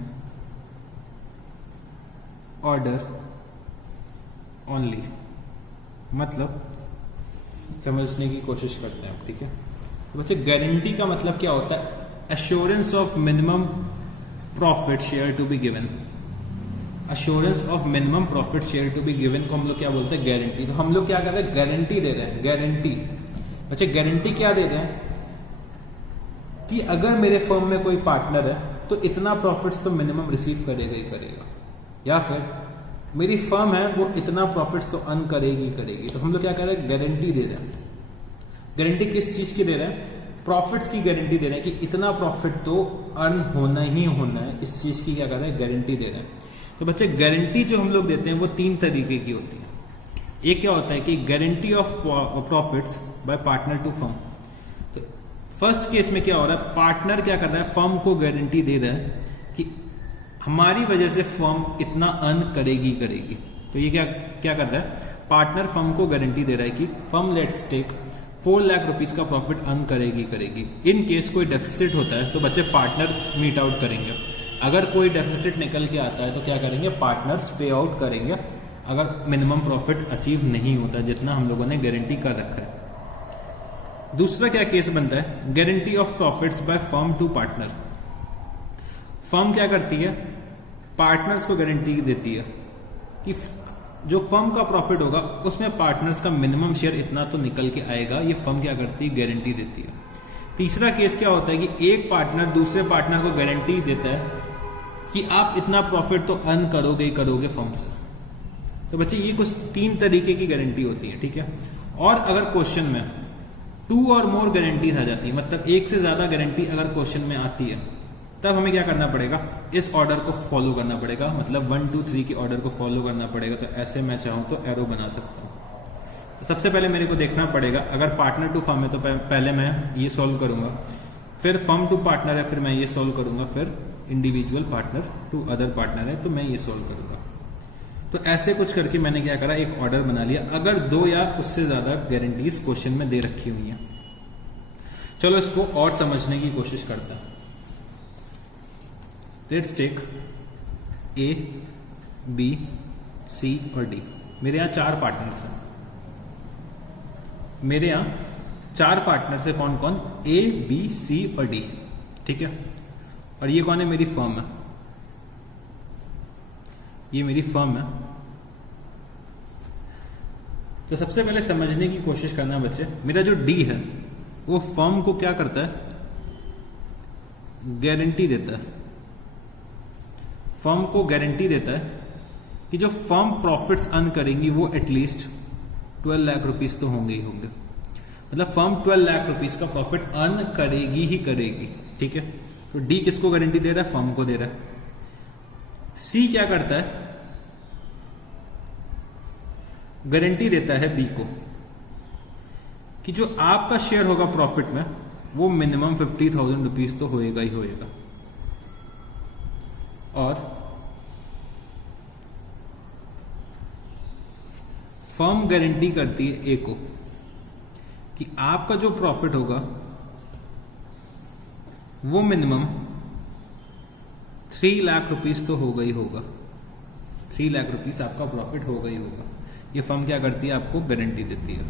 order only। मतलब समझने की कोशिश करते हैं, ठीक है। तो बच्चे गारंटी का मतलब क्या होता है? Assurance of minimum profit share to be given. Assurance of minimum profit share to be given को हम लोग क्या बोलते हैं? गारंटी। तो हम लोग क्या कर रहे हैं? गारंटी दे रहे हैं, गारंटी। बच्चे गारंटी क्या दे रहे हैं कि अगर मेरे फर्म में कोई पार्टनर है तो इतना प्रॉफिट्स तो मिनिमम रिसीव करेगा ही करेगा, या फिर मेरी फर्म है वो इतना प्रॉफिट्स तो अर्न करेगी करेगी। तो हम लोग क्या कर रहे हैं? गारंटी दे रहे हैं। गारंटी किस चीज की दे रहे हैं? प्रॉफिट्स की गारंटी दे रहे हैं कि इतना प्रॉफिट तो अर्न होना ही होना है, इस चीज की क्या कर रहे हैं? गारंटी दे रहे हैं। तो बच्चे गारंटी जो हम लोग देते हैं वो 3 तरीके की होती है। एक क्या होता है कि guarantee of profits by partner to firm. तो फर्स्ट केस में क्या हो रहा है? पार्टनर क्या कर रहा है? फर्म को गारंटी दे रहा है कि हमारी वजह से फर्म इतना अर्न करेगी करेगी। तो ये क्या कर रहा है? पार्टनर फर्म को गारंटी दे रहा है कि firm let's take 4 lakh rupees का प्रॉफिट अर्न करेगी करेगी। इन केस कोई डेफिसिट होता है तो बच्चे पार्टनर मीट आउट करेंगे। अगर कोई डेफिसिट निकल के आता है तो क्या करेंगे? पार्टनर्स पे आउट करेंगे अगर मिनिमम प्रॉफिट अचीव नहीं होता जितना हम लोगों ने गारंटी कर रखा है। दूसरा क्या केस बनता है? Guarantee of profits by firm to partner. Firm क्या करती है? पार्टनर्स को गारंटी देती है कि जो फर्म का प्रॉफिट होगा उसमें पार्टनर्स का मिनिमम शेयर इतना तो निकल के आएगा। ये फर्म क्या करती है? गारंटी देती है। तीसरा केस क्या होता है कि एक पार्टनर दूसरे पार्टनर को गारंटी देता है कि आप इतना प्रॉफिट तो अर्न करोगे ही करोगे फर्म से। तो बच्चे ये कुछ 3 तरीके की गारंटी होती है, ठीक है। और अगर क्वेश्चन में 2 और मोर गारंटीज आ जाती है, मतलब एक से ज्यादा गारंटी अगर क्वेश्चन में आती है, तब हमें क्या करना पड़ेगा? इस ऑर्डर को फॉलो करना पड़ेगा, मतलब 1 2 3 के ऑर्डर को फॉलो करना पड़ेगा। तो ऐसे मैं चाहूँ तो एरो बना सकता हूँ। तो सबसे पहले मेरे को देखना पड़ेगा, अगर पार्टनर टू फर्म है तो पहले मैं ये सॉल्व करूंगा, फिर फर्म टू पार्टनर है फिर मैं ये सॉल्व करूंगा, फिर individual partner to other partner है तो मैं ये सॉल्व करूंगा। तो ऐसे कुछ करके मैंने क्या करा? एक ऑर्डर बना लिया अगर 2 या उससे ज्यादा गारंटीज क्वेश्चन में दे रखी हुई हैं। चलो इसको और समझने की कोशिश करते हैं। Let's take A, B, C और D। मेरे यहाँ 4 पार्टनर्स हैं। मेरे यहाँ 4 पार्टनर्स है। कौन कौन? A, B, C और D, ठीक है। और ये कौन है? मेरी फर्म है। ये मेरी फर्म है। तो सबसे पहले समझने की कोशिश करना बच्चे, मेरा जो D है वो फर्म को क्या करता है? गारंटी देता है। फर्म को गारंटी देता है कि जो फर्म प्रॉफिट अर्न करेंगी वो एटलीस्ट 12 लाख रुपीस तो होंगे ही होंगे। मतलब फर्म 12 लाख रुपीस का प्रॉफिट अर्न करेगी ही करेगी, ठीक है। तो डी किसको गारंटी दे रहा है? फर्म को दे रहा है। सी क्या करता है? गारंटी देता है बी को कि जो आपका शेयर होगा प्रॉफिट में वो मिनिमम 50,000 रुपीज तो होएगा ही होएगा। और फर्म गारंटी करती है ए को कि आपका जो प्रॉफिट होगा वो मिनिमम 3 लाख रुपीस तो होगा ही होगा। 3 लाख रुपीस आपका प्रॉफिट होगा ही होगा। ये फर्म क्या करती है? आपको गारंटी देती है।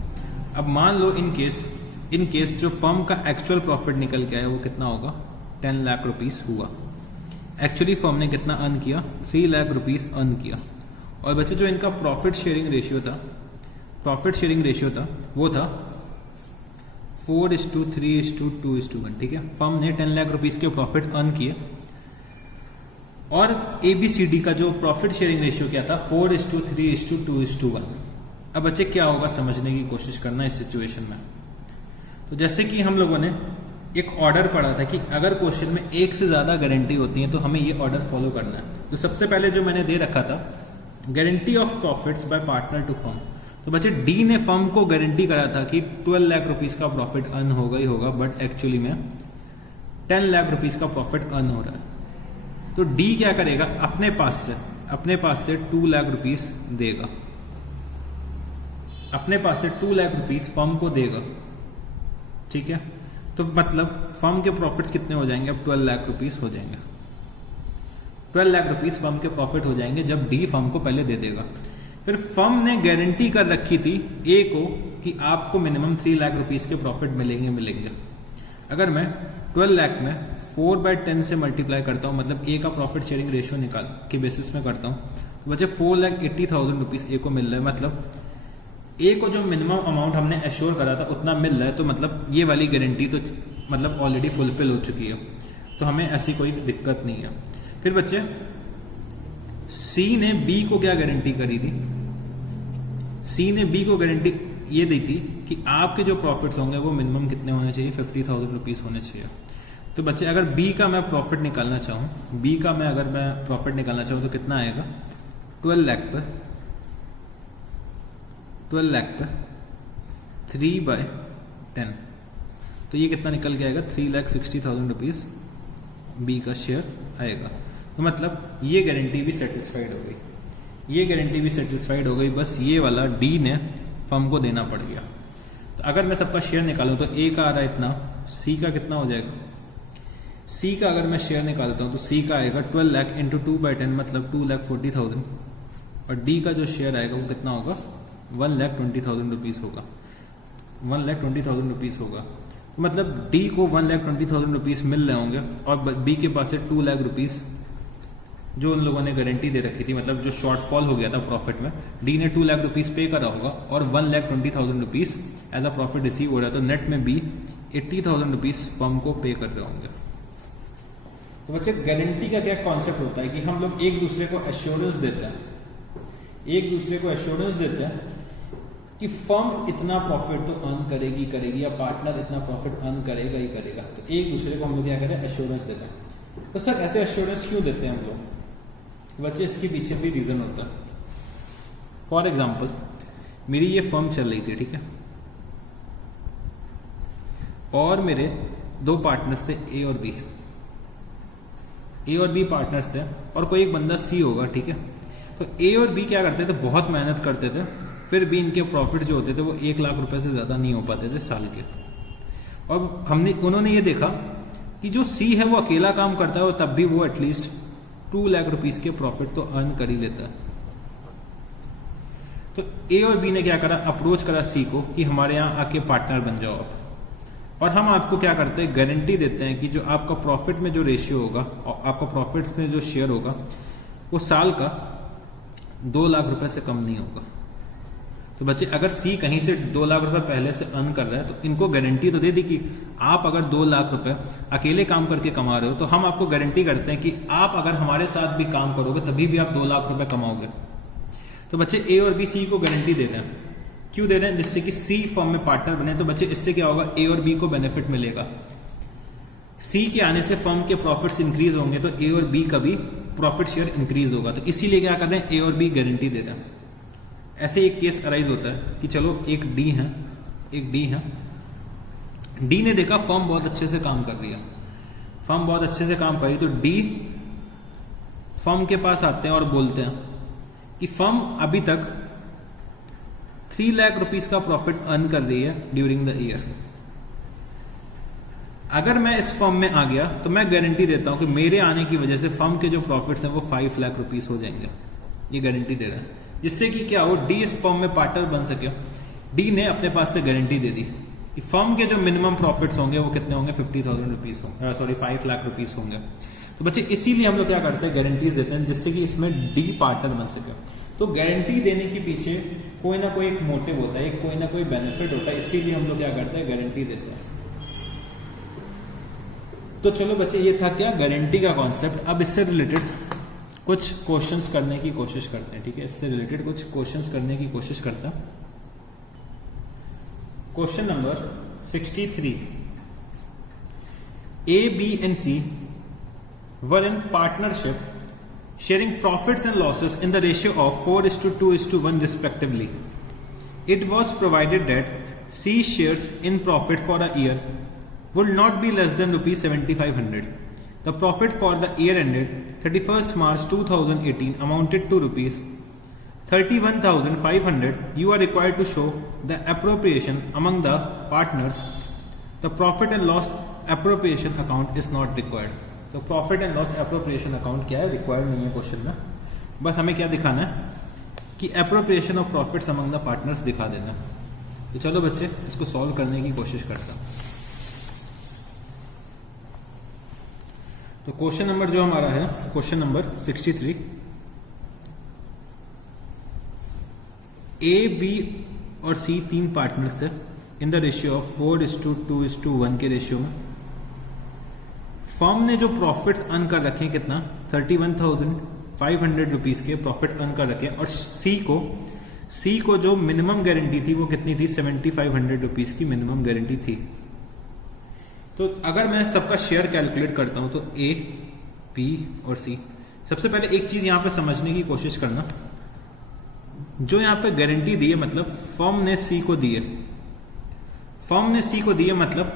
अब मान लो इन केस जो फर्म का एक्चुअल प्रॉफिट निकल के आया वो कितना होगा? 10 लाख रुपीस हुआ। एक्चुअली फर्म ने कितना अर्न किया, 3 लाख रुपीस अर्न किया। और बच्चे जो इनका प्रॉफिट शेयरिंग रेशियो था वो था 4:3:2:1, ठीक है। फर्म ने 10 लाख रुपीस के प्रॉफिट अर्न किए और ABCD का जो प्रॉफिट शेयरिंग रेशियो क्या था, 4:3:2:1। अब बच्चे क्या होगा समझने की कोशिश करना इस सिचुएशन में। तो जैसे कि हम लोगों ने एक ऑर्डर पढ़ा था कि अगर क्वेश्चन में एक से ज़्यादा गारंटी होती है तो हमें ये ऑर्डर फॉलो करना है। तो सबसे पहले जो मैंने दे रखा था, guarantee of profits by partner to firm. तो बच्चे डी ने फर्म को गारंटी करा था कि 12 लाख रुपीस का प्रॉफिट अर्न होगा ही होगा, बट एक्चुअली में 10 लाख रुपीस का प्रॉफिट अर्न हो रहा है। तो डी क्या करेगा, अपने पास से 2 लाख रुपीस देगा, अपने पास से 2 लाख रुपीस फर्म को देगा, ठीक है। तो मतलब फर्म के प्रॉफिट्स कितने हो जाएंगे, अब 12 लाख रुपीस हो जाएंगे। 12 लाख रुपीस फर्म के प्रॉफिट हो जाएंगे जब डी फर्म को पहले दे देगा। फिर फर्म ने गारंटी कर रखी थी ए को कि आपको मिनिमम 3 लाख रुपीस के प्रॉफिट मिलेंगे। अगर मैं 12 लाख में 4/10 से मल्टीप्लाई करता हूँ, मतलब ए का प्रॉफिट शेयरिंग रेशियो निकाल के बेसिस में करता हूँ, तो बच्चे 4,80,000 रुपीस ए को मिल रहा है। मतलब ए को जो मिनिमम अमाउंट हमने एश्योर करा था उतना मिल रहा है। तो मतलब ये वाली गारंटी तो मतलब ऑलरेडी फुलफिल हो चुकी है, तो हमें ऐसी कोई दिक्कत नहीं है। फिर बच्चे सी ने बी को क्या गारंटी करी थी, सी ने बी को गारंटी ये दी थी कि आपके जो प्रॉफिट्स होंगे वो मिनिमम कितने होने चाहिए, 50,000 रुपीस होने चाहिए। तो बच्चे अगर बी का मैं प्रॉफिट निकालना चाहूँ, तो कितना आएगा, 12 लाख पर 3/10, तो ये कितना निकल के आएगा, 3,60,000 रुपीस बी का शेयर आएगा। तो मतलब ये गारंटी भी सेटिस्फाइड हो गई, बस ये वाला डी ने फर्म को देना पड़ गया। तो अगर मैं सबका शेयर निकालूं तो ए का आ रहा है इतना, सी का कितना हो जाएगा, सी का अगर मैं शेयर निकालता हूं तो सी का आएगा 12 लाख इंटू 2/10 मतलब 2,40,000, और डी का जो शेयर आएगा वो कितना होगा, 1,20,000 रुपीस होगा, 1,20,000 रुपीस होगा। तो मतलब डी को 1,20,000 रुपीस मिल रहे होंगे और बी के पास से 2 लाख रुपीस जो उन लोगों ने गारंटी दे रखी थी, मतलब जो शॉर्टफॉल हो गया था प्रॉफिट में, डी ने 2 लाख रुपीस पे करा होगा और 1,20,000 rupees as a profit receive हो रहा है। तो नेट में बी 80,000 रुपीस फर्म को पे कर रहे होंगे। तो बच्चे गारंटी का क्या कॉन्सेप्ट होता है कि हम लोग एक दूसरे को एश्योरेंस देते हैं कि फर्म इतना प्रॉफिट तो अर्न करेगी या पार्टनर इतना प्रॉफिट अर्न करेगा ही करेगा। तो एक दूसरे को हम लोग क्या करें, एश्योरेंस देते हैं। तो सर ऐसे एश्योरेंस क्यों देते हैं हम लोग, बच्चे इसके पीछे भी रीजन होता है। फॉर एग्जाम्पल मेरी ये फर्म चल रही थी, ठीक है, और मेरे 2 पार्टनर्स थे, ए और बी पार्टनर्स थे, और कोई एक बंदा सी होगा, ठीक है। तो ए और बी क्या करते थे, बहुत मेहनत करते थे, फिर भी इनके प्रॉफिट जो होते थे वो 1 लाख रुपए से ज़्यादा नहीं हो पाते थे साल के। और उन्होंने ये देखा कि जो सी है वो अकेला काम करता है और तब भी वो एटलीस्ट 2 लाख रुपीस के प्रॉफिट तो अर्न कर ही लेता है। तो ए और बी ने क्या करा, अप्रोच करा सी को कि हमारे यहाँ आके पार्टनर बन जाओ आप, और हम आपको क्या करते हैं, गारंटी देते हैं कि जो आपका प्रॉफिट में जो रेशियो होगा और आपका प्रॉफिट्स में जो शेयर होगा वो साल का 2 लाख रुपए से कम नहीं होगा। तो बच्चे अगर सी कहीं से 2 लाख रुपए पहले से अर्न कर रहा है तो इनको गारंटी तो दे दी कि आप अगर 2 लाख रुपए अकेले काम करके कमा रहे हो तो हम आपको गारंटी करते हैं कि आप अगर हमारे साथ भी काम करोगे तभी भी आप 2 लाख रुपए कमाओगे। तो बच्चे ए और बी सी को गारंटी दे रहे हैं, क्यों दे रहे हैं, जिससे कि सी फर्म में पार्टनर बने। तो बच्चे इससे क्या होगा, ए और बी को बेनिफिट मिलेगा, सी के आने से फर्म के प्रॉफिट्स इंक्रीज होंगे तो ए और बी का भी प्रॉफिट शेयर इंक्रीज होगा। तो इसीलिए क्या कर रहे हैं, ए और बी गारंटी दे रहे हैं। ऐसे एक केस अराइज होता है कि चलो एक डी है, डी ने देखा फर्म बहुत अच्छे से काम कर रही है, तो डी फर्म के पास आते हैं और बोलते हैं कि फर्म अभी तक 3 लाख रुपीस का प्रॉफिट अर्न कर रही है ड्यूरिंग द ईयर। अगर मैं इस फर्म में आ गया तो मैं गारंटी देता हूं कि मेरे आने की वजह से फर्म के जो प्रॉफिट्स हैं वो 5 लाख रुपीस हो जाएंगे। ये गारंटी दे रहा है, जिससे कि क्या हो, डी इस फर्म में पार्टनर बन सके। डी ने अपने पास से गारंटी दे दी कि फर्म के जो मिनिमम प्रॉफिट्स होंगे वो कितने होंगे, 50,000 रुपीस होंगे, 5 लाख रुपीस होंगे। तो बच्चे इसीलिए हम लोग क्या करते हैं, गारंटीज देते हैं जिससे कि इसमें डी पार्टनर बन सके। तो गारंटी देने के पीछे कोई ना कोई एक मोटिव होता है, कोई ना कोई बेनिफिट होता है, इसीलिए हम लोग क्या करते हैं, गारंटी देते हैं। तो चलो बच्चे ये था क्या, गारंटी का कॉन्सेप्ट। अब इससे रिलेटेड कुछ क्वेश्चंस करने की कोशिश करते हैं, ठीक है, इससे रिलेटेड कुछ क्वेश्चंस करने की कोशिश करता हूं। Question number 63, A, B and C were in partnership sharing profits and losses in the ratio of 4:2:1 respectively. It was provided that C shares in profit for a year would not be less than rupees 7,500. The profit for the year ended 31st March 2018 amounted to rupees 31,500. You are required to show the appropriation among the partners. The profit and loss appropriation account is not required. तो profit and loss appropriation account क्या है, रिक्वायर्ड नहीं है क्वेश्चन में। बस हमें क्या दिखाना है कि appropriation of profits among the partners दिखा देना। तो चलो बच्चे इसको सॉल्व करने की कोशिश करता हूं। तो क्वेश्चन नंबर जो हमारा है, क्वेश्चन नंबर 63, ए, बी और सी तीन पार्टनर्स थे इन द रेशियो ऑफ 4:2:1 के रेशियो में। फर्म ने जो प्रॉफिट्स अर्न कर रखे हैं कितना, 31,500 रुपीज के प्रॉफिट अर्न कर रखे हैं, और सी को जो मिनिमम गारंटी थी वो कितनी थी, 7,500 रुपीज की मिनिमम गारंटी थी। तो अगर मैं सबका शेयर कैलकुलेट करता हूं तो ए, बी और सी, सबसे पहले एक चीज यहां पे समझने की कोशिश करना, जो यहां पे गारंटी दी है मतलब फर्म ने सी को दी है, फर्म ने सी को दी है मतलब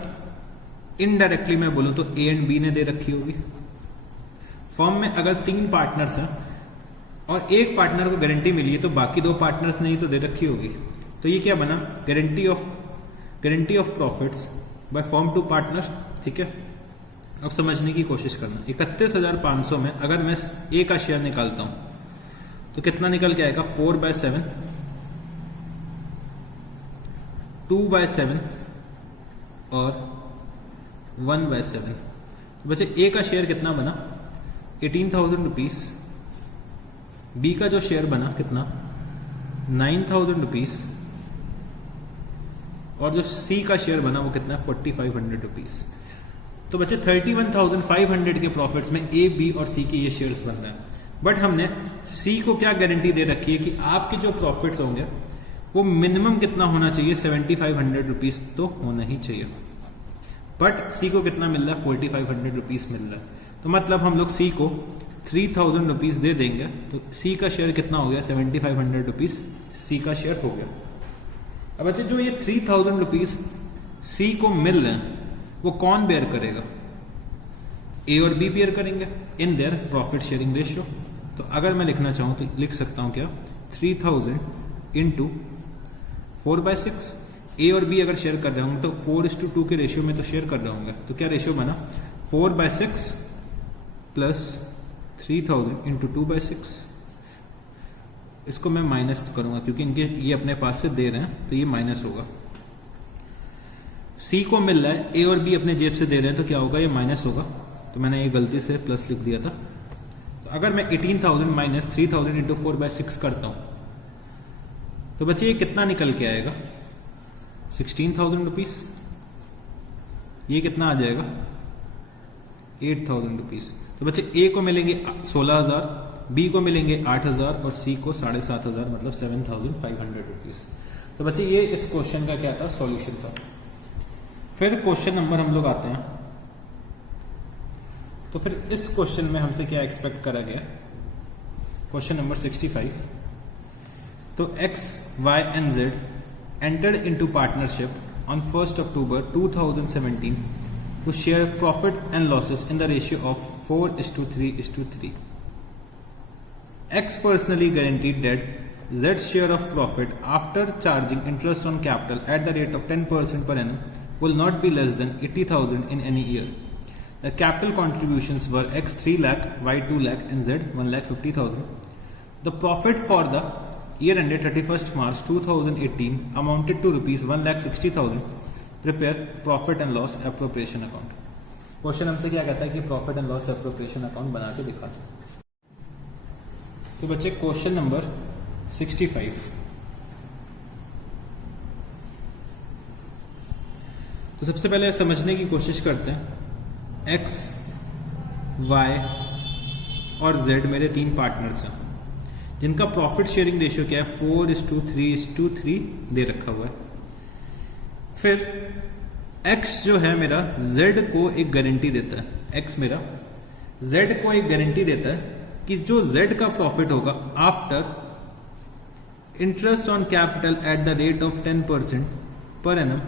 इनडायरेक्टली मैं बोलूं तो ए एंड बी ने दे रखी होगी। फर्म में अगर तीन पार्टनर्स हैं और एक पार्टनर को गारंटी मिली है तो बाकी दो पार्टनर्स ने ही तो दे रखी होगी। तो ये क्या बना, guarantee of profits by firm to partner, ठीक है। अब समझने की कोशिश करना, 31,500 में अगर मैं ए का शेयर निकालता हूं तो कितना निकल के आएगा, 4/7, 2/7 और 1/7। तो बच्चे ए का शेयर कितना बना, 18,000 रुपीज, बी का जो शेयर बना कितना, 9,000 रुपीज, और जो सी का शेयर बना वो कितना, 4,500 रुपीज। तो बच्चे 31,500 के प्रॉफिट्स में ए, बी और सी के ये शेयर्स बन रहे हैं। बट हमने सी को क्या गारंटी दे रखी है कि आपके जो प्रॉफिट्स होंगे वो मिनिमम कितना होना चाहिए, 7,500 रुपीज तो होना ही चाहिए। बट सी को कितना मिल रहा है, 4,500 रुपीज मिल रहा है। तो मतलब हम लोग सी को 3,000 रुपीज दे देंगे तो सी का शेयर कितना हो गया, 7,500 रुपीज सी का शेयर हो गया। अब अच्छा, जो ये 3,000 रुपीज सी को मिल रहे हैं वो कौन बेयर करेगा, ए और बी बेयर करेंगे इन देयर प्रॉफिट शेयरिंग रेशियो। तो अगर मैं लिखना चाहूं तो लिख सकता हूं क्या, 3,000 इंटू 4/6। ए और बी अगर शेयर कर रहे होंगे तो 4:2 के रेशियो में तो शेयर कर रहे होंगे। तो क्या रेशियो बना, 4/6 प्लस 3,000 इंटू 2/6। इसको मैं माइनस करूंगा क्योंकि इनके ये अपने पास से दे रहे हैं तो ये माइनस होगा। सी को मिल रहा है, ए और बी अपने जेब से दे रहे हैं तो क्या होगा, ये माइनस होगा। तो मैंने ये गलती से प्लस लिख दिया था। तो अगर मैं 18,000 माइनस 3,000 इंटू 4/6 करता हूं तो बच्चे ये कितना निकल के आएगा, 16,000 रुपीज। ये कितना आ जाएगा, 8,000 रुपीज। तो बच्चे ए को मिलेंगे 16,000, बी को मिलेंगे 8,000 और सी को 7,500 मतलब 7,500 रुपीज। तो बच्चे ये इस क्वेश्चन का क्या था, सॉल्यूशन था। फिर क्वेश्चन नंबर हम लोग आते हैं। तो फिर इस क्वेश्चन में हमसे क्या एक्सपेक्ट करा गया, क्वेश्चन नंबर 65। तो X, Y and Z entered into partnership on 1st October 2017 to share profit and losses in the ratio of 4:3:3. X personally guaranteed that Z's share of profit after charging interest on capital at the rate of 10% per annum will not be less than 80,000 in any year. The capital contributions were X 3 lakh, Y 2 lakh and Z 1,50,000. The profit for the year ended 31st March 2018 amounted to rupees 1,60,000. Prepare profit and loss appropriation account. Question हमसे क्या कहता है कि profit and loss appropriation account बना के दिखा दो। तो बच्चे क्वेश्चन नंबर 65। तो सबसे पहले समझने की कोशिश करते हैं। एक्स, वाई और जेड मेरे 3 पार्टनर्स हैं जिनका प्रॉफिट शेयरिंग रेशियो क्या है 4:3:3 दे रखा हुआ है। फिर x जो है मेरा z को एक गारंटी देता है, x मेरा z को एक गारंटी देता है कि जो z का प्रॉफिट होगा after interest on capital eight the rate of 10% per annum,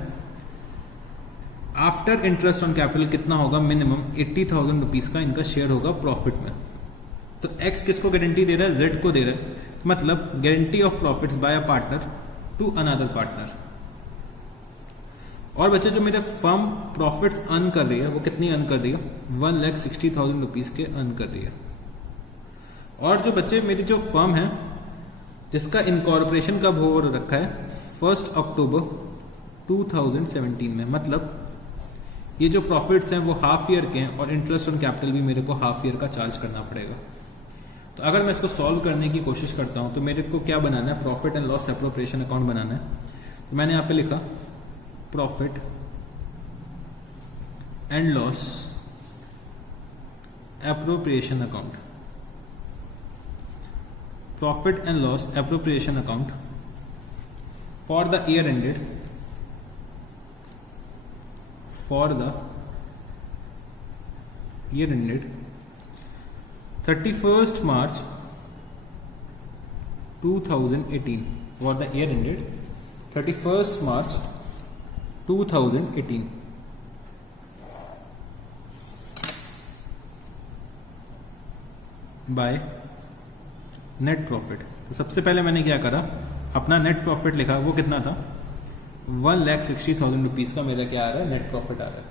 after interest on capital कितना होगा, मिनिमम 80,000 रुपीज का इनका शेयर होगा प्रॉफिट में। तो x किसको गारंटी दे रहा है, z को दे रहा है, मतलब guarantee of profits by a partner to another partner. और बच्चे जो मेरे फर्म प्रॉफिट्स अर्न कर रही है वो कितनी अर्न कर रही है, 1,60,000 रुपीज के अर्न कर रही है। और जो बच्चे मेरी जो फर्म है जिसका इनकॉर्पोरेशन कब हो रखा है 1 अक्टूबर 2017 में, मतलब ये जो प्रॉफिट्स हैं वो हाफ ईयर के हैं और इंटरेस्ट ऑन कैपिटल भी मेरे को हाफ ईयर का चार्ज करना पड़ेगा। तो अगर मैं इसको सॉल्व करने की कोशिश करता हूँ तो मेरे को क्या बनाना है, profit and loss appropriation account बनाना है। तो मैंने यहाँ पे लिखा profit and loss appropriation account, profit and loss appropriation account for the year ended, for the year ended 31st March 2018, for the year ended 31st March 2018 by net profit. तो सबसे पहले मैंने क्या करा, अपना नेट प्रॉफिट लिखा, वो कितना था 1,60,000 रुपीज का मेरा क्या आ रहा है, नेट प्रॉफिट आ रहा है।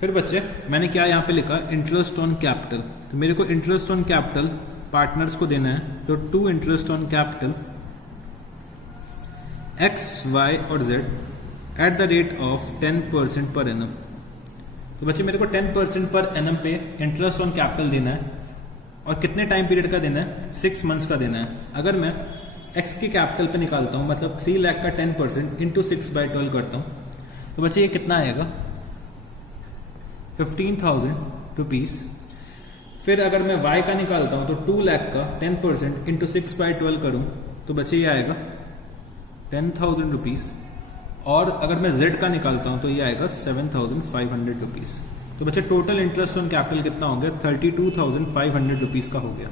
फिर बच्चे मैंने क्या यहाँ पे लिखा, इंटरेस्ट ऑन कैपिटल। तो मेरे को इंटरेस्ट ऑन कैपिटल पार्टनर्स को देना है, तो to interest on capital X, Y और Z at the rate of 10% per annum. तो बच्चे मेरे को 10% पर एनम पे इंटरेस्ट ऑन कैपिटल देना है और कितने टाइम पीरियड का देना है, 6 मंथ्स का देना है। अगर मैं x की कैपिटल पे निकालता हूँ, मतलब 3 लाख का 10% इंटू 6/12 करता हूँ, तो बच्चे ये कितना आएगा 15,000 रुपीज। फिर अगर मैं y का निकालता हूँ तो 2 लाख का 10% इंटू 6/12 करूँ तो बच्चे ये आएगा 10,000 रुपीज। और अगर मैं z का निकालता हूँ तो ये आएगा 7,500 रुपीज। तो बच्चे टोटल इंटरेस्ट ऑन कैपिटल कितना हो गया, 32,500 रुपीज का हो गया।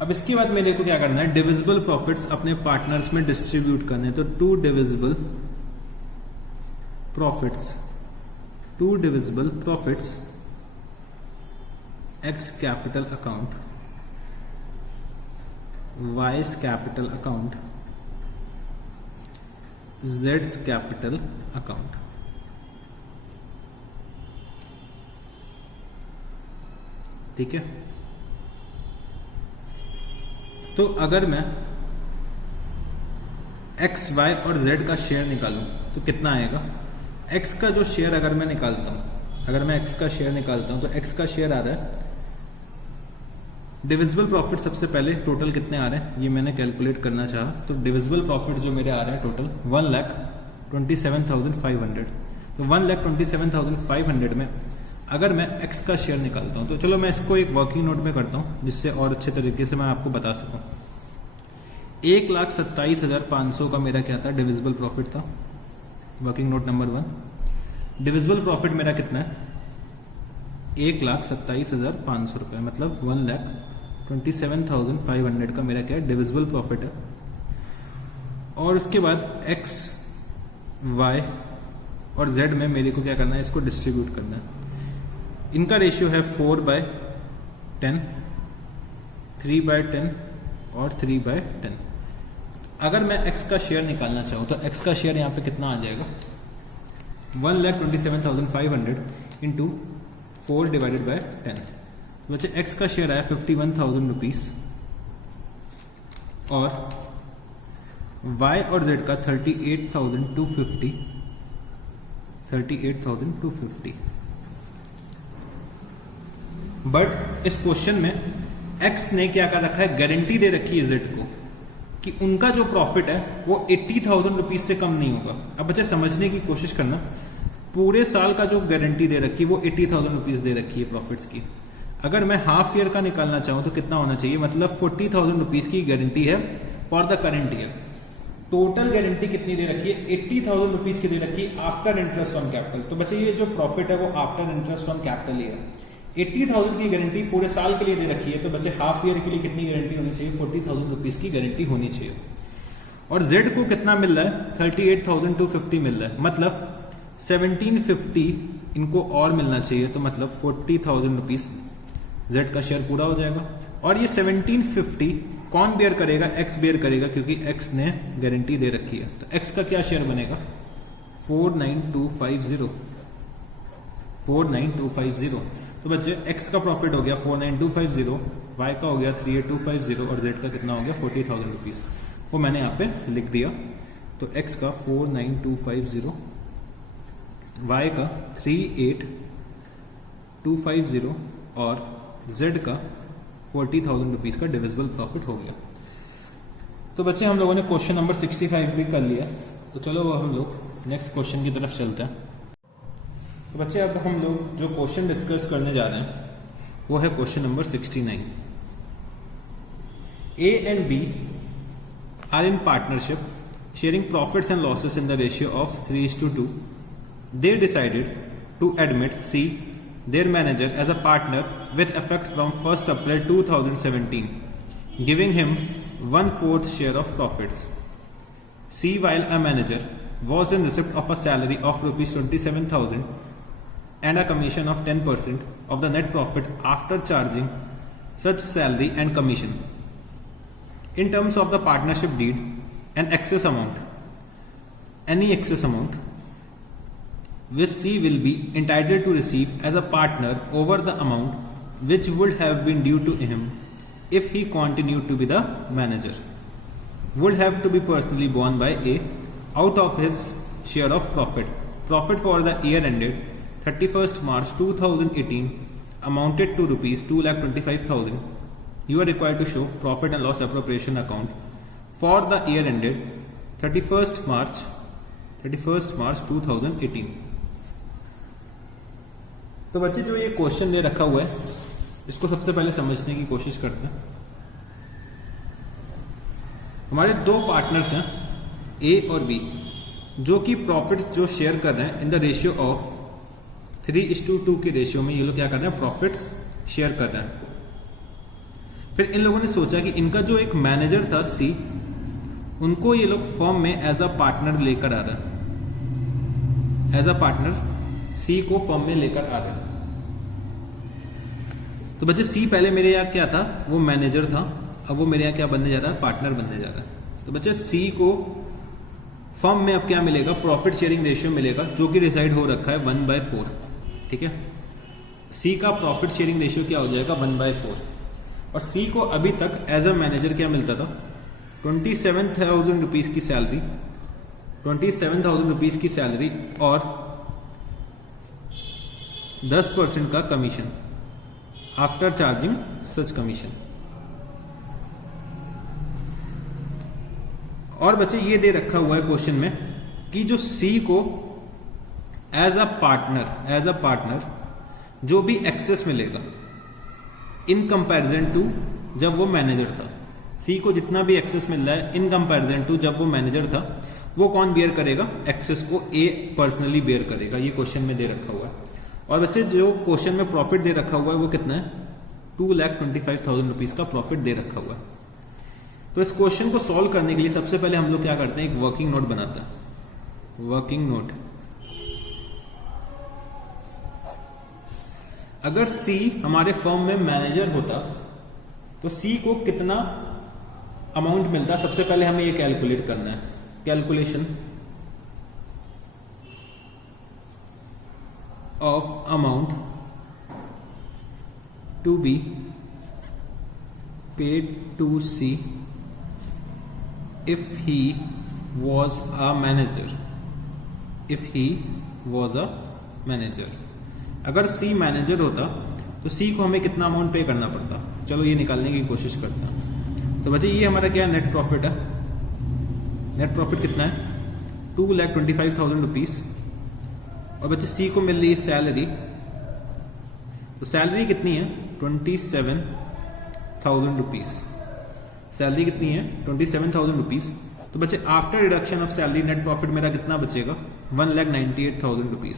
अब इसके बाद मेरे को क्या करना है, डिविजिबल प्रॉफिट्स अपने पार्टनर्स में डिस्ट्रीब्यूट करने। तो to divisible profits X capital account, Y's capital account, जेड्स कैपिटल अकाउंट। ठीक है। तो अगर मैं x, y और z का शेयर निकालूं तो कितना आएगा, x का जो शेयर अगर मैं निकालता हूं, अगर मैं x का शेयर निकालता हूं तो x का शेयर आ रहा है, डिविजिबल प्रॉफिट सबसे पहले टोटल कितने आ रहे हैं ये मैंने कैलकुलेट करना चाहा। तो डिविजिबल प्रॉफिट जो मेरे आ रहे हैं टोटल 1,27,500। तो 1,27,500 में अगर मैं x का शेयर निकालता हूं, तो चलो मैं इसको एक वर्किंग नोट में करता हूं जिससे और अच्छे तरीके से मैं आपको बता सकूं। 1,27,500 का मेरा क्या था, डिविजिबल प्रॉफिट था। Working note number 1, divisible profit मेरा कितना है 1,27,500 रुपये, मतलब 1,27,500 का मेरा क्या है, डिविजिबल प्रॉफिट है। और उसके बाद x, y और z में मेरे को क्या करना है, इसको डिस्ट्रीब्यूट करना है। इनका रेशियो है 4/10, 3/10 और 3/10। अगर मैं x का शेयर निकालना चाहूँ तो x का शेयर यहाँ पे कितना आ जाएगा, 1,27,500 इंटू 4/10। तो बच्चे x का शेयर आया 51,000 रुपीज और y और z का 38,250। बट इस क्वेश्चन में एक्स ने क्या कर रखा है, गारंटी दे रखी है जेड को कि उनका जो प्रॉफिट है वो 80,000 रुपीज से कम नहीं होगा। अब बच्चे समझने की कोशिश करना, पूरे साल का जो गारंटी दे रखी है वो 80,000 रुपीज दे रखी है प्रॉफिट्स की। अगर मैं हाफ ईयर का निकालना चाहूँ तो कितना होना चाहिए, मतलब 40,000 रुपीज की गारंटी है for the current year. Total guarantee कितनी दे रखी है, 80,000 रुपीज की दे रखी है आफ्टर इंटरेस्ट ऑन कैपिटल। तो बच्चे ये जो प्रॉफिट है वो आफ्टर इंटरेस्ट ऑन कैपिटल ही है। 80,000 की गारंटी पूरे साल के लिए दे रखी है, तो बच्चे हाफ ईयर के लिए कितनी गारंटी होनी चाहिए, 40,000 रुपीज की गारंटी होनी चाहिए। और जेड को कितना मिल रहा है, 38,250 मिल रहा है, मतलब 1750 इनको और मिलना चाहिए, तो मतलब 40,000 रुपीज जेड का शेयर पूरा हो जाएगा। और ये 1750 कौन बेयर करेगा, एक्स बेयर करेगा, क्योंकि एक्स ने गारंटी दे रखी है। तो एक्स का क्या शेयर बनेगा, 49250, 49250। तो बच्चे एक्स का प्रॉफिट हो गया 49250, वाई का हो गया 38250 और जेड का कितना हो गया 40,000 रुपीज, वो मैंने यहाँ पे लिख दिया। तो एक्स का 49250, वाई का 38250 और जेड का 40,000 रुपीज का डिविजिबल प्रॉफिट हो गया। तो बच्चे हम लोगों ने क्वेश्चन नंबर 65 भी कर लिया, तो चलो वो हम लोग नेक्स्ट क्वेश्चन की तरफ चलते हैं। तो बच्चे अब हम लोग जो क्वेश्चन डिस्कस करने जा रहे हैं वो है question number 69। A and B are in partnership sharing profits and losses in the ratio of 3:2. They decided to admit C, their manager, as a partner with effect from 1st April 2017, giving him 1/4 share of profits. C, while a manager, was in receipt of a salary of rupees 27,000 and a commission of 10% of the net profit after charging such salary and commission. In terms of the partnership deed, an excess amount, any excess amount, which C will be entitled to receive as a partner over the amount which would have been due to him if he continued to be the manager, would have to be personally borne by A out of his share of profit. Profit for the year ended 31st March 2018 amounted to rupees 2,25,000. You are required to show profit and loss appropriation account for the year ended 31st March 2018. तो बच्चे जो ये क्वेश्चन दे रखा हुआ है इसको सबसे पहले समझने की कोशिश करते हैं। हमारे दो पार्टनर्स हैं ए और बी, जो कि प्रॉफिट्स जो शेयर कर रहे हैं इन द रेशियो ऑफ 3:2 के रेशियो में ये लोग क्या कर रहे हैं, प्रॉफिट्स शेयर कर रहे हैं। फिर इन लोगों ने सोचा कि इनका जो एक मैनेजर था सी, उनको ये लोग फर्म में एज अ पार्टनर लेकर आ रहे हैं, एज अ पार्टनर सी को फर्म में लेकर आ रहे हैं। तो बच्चे सी पहले मेरे यहाँ क्या था, वो मैनेजर था, अब वो मेरे यहाँ क्या बनने जा रहा है, पार्टनर बनने जा रहा है। तो बच्चे सी को फर्म में अब क्या मिलेगा, प्रॉफिट शेयरिंग रेशियो मिलेगा, जो कि डिसाइड हो रखा है 1/4। ठीक है, सी का प्रॉफिट शेयरिंग रेशियो क्या हो जाएगा 1/4। और सी को अभी तक एज अ मैनेजर क्या मिलता था, 27,000 रुपीज की सैलरी, 27,000 रुपीज की सैलरी और 10% का कमीशन आफ्टर चार्जिंग सच कमीशन। और बच्चे ये दे रखा हुआ है क्वेश्चन में कि जो सी को एज अ पार्टनर जो भी एक्सेस मिलेगा इन कंपैरिजन टू जब वो मैनेजर था, सी को जितना भी एक्सेस मिल रहा है इन कंपैरिजन टू जब वो मैनेजर था, वो कौन बेयर करेगा, एक्सेस को ए पर्सनली बेयर करेगा। ये क्वेश्चन में दे रखा हुआ है। और बच्चे जो क्वेश्चन में प्रॉफिट दे रखा हुआ है वो कितना है, 2,25,000 रुपीज का प्रॉफिट दे रखा हुआ है। तो इस क्वेश्चन को सॉल्व करने के लिए सबसे पहले हम लोग क्या करते हैं, एक वर्किंग नोट बनाते हैं। वर्किंग नोट, अगर सी हमारे फर्म में मैनेजर होता तो सी को कितना अमाउंट मिलता, सबसे पहले हमें ये कैलकुलेट करना है। Calculation of amount to be paid to C if he was a manager, if he was a manager। अगर C मैनेजर होता तो सी को हमें कितना अमाउंट पे करना पड़ता। चलो ये निकालने की कोशिश करते हैं। तो बच्चे ये हमारा क्या है, नेट प्रॉफिट है। नेट प्रॉफिट कितना है, 2,25,000 रुपीज़। और बच्चे सी को मिल रही है सैलरी, तो सैलरी कितनी है, 27,000 रुपीज़। सैलरी कितनी है, 27,000 रुपीज़। तो बच्चे after reduction of salary net profit मेरा कितना बचेगा, 1,98,000 रुपीज़।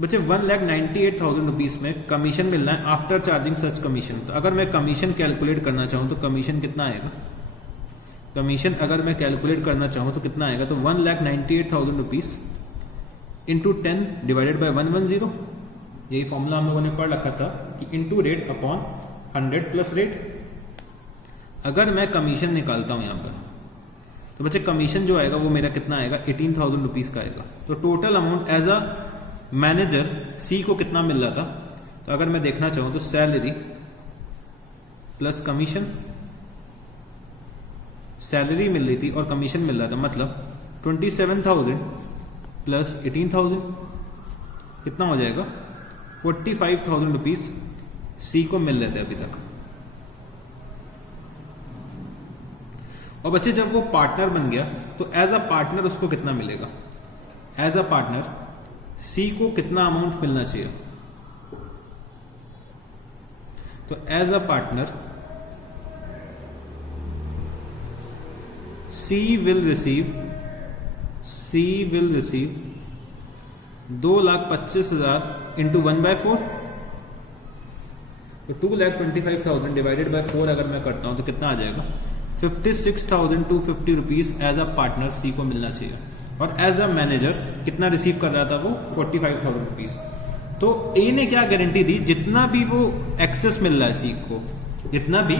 बच्चे 1,98,000 रुपीज़ में कमीशन मिलना है आफ्टर चार्जिंग सच कमीशन। तो अगर मैं कमीशन कैलकुलेट करना चाहूँ तो कमीशन कितना आएगा, कमीशन अगर मैं कैलकुलेट करना चाहूँ तो कितना आएगा, तो 1,98,000 रुपीज़ इंटू 10 डिवाइडेड बाई 110। यही फॉर्मूला हम लोगों ने पढ़ रखा था कि into rate upon 100 plus rate. अगर मैं कमीशन निकालता हूँ यहाँ पर, तो बच्चे कमीशन जो आएगा वो मेरा कितना आएगा, 18,000 रुपीज़ का आएगा। तो total amount as a manager C को कितना मिल रहा था, तो अगर मैं देखना चाहूँ तो सैलरी प्लस कमीशन, सैलरी मिल रही थी और कमीशन मिल रहा था, मतलब 27,000 प्लस 18,000 कितना हो जाएगा, 45,000 रुपीज़ सी को मिल रहे थे अभी तक। और बच्चे जब वो पार्टनर बन गया तो एज अ पार्टनर उसको कितना मिलेगा, एज अ पार्टनर सी को कितना अमाउंट मिलना चाहिए। तो as a partner C will receive 2,25,000 into 1/4। तो 2,25,000 डिवाइडेड बाय 4 अगर मैं करता हूं तो कितना आ जाएगा, 56,250 rupees as a partner C को मिलना चाहिए। और एज अ मैनेजर कितना रिसीव कर रहा था वो, 45,000 रुपीज़। तो ए ने क्या गारंटी दी, जितना भी वो एक्सेस मिल रहा है सी को, जितना भी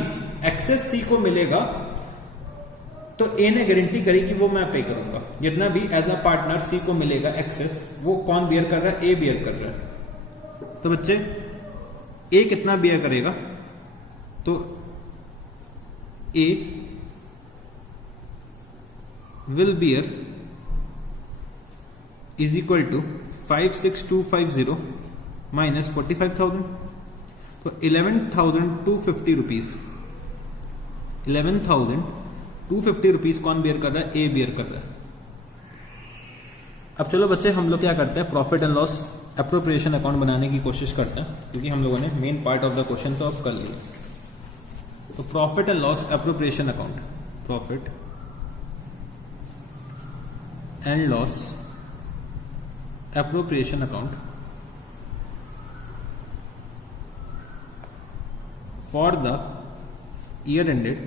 एक्सेस सी को मिलेगा तो ए ने गारंटी करी कि वो मैं पे करूंगा। जितना भी एज अ पार्टनर सी को मिलेगा एक्सेस, वो कौन बियर कर रहा है, ए बियर कर रहा है। तो बच्चे ए कितना बियर करेगा, तो A will bear is equal to 56,250 minus 45,000। तो 11,250 रुपीज, 11,250 रुपीज कौन बियर कर रहा है, ए बियर कर रहा है। अब चलो बच्चे हम लोग क्या करते हैं, profit and loss appropriation account बनाने की कोशिश करते हैं, क्योंकि हम लोगों ने main part of the question तो अब कर लिया। तो profit and loss appropriation account, profit and loss appropriation account for the year ended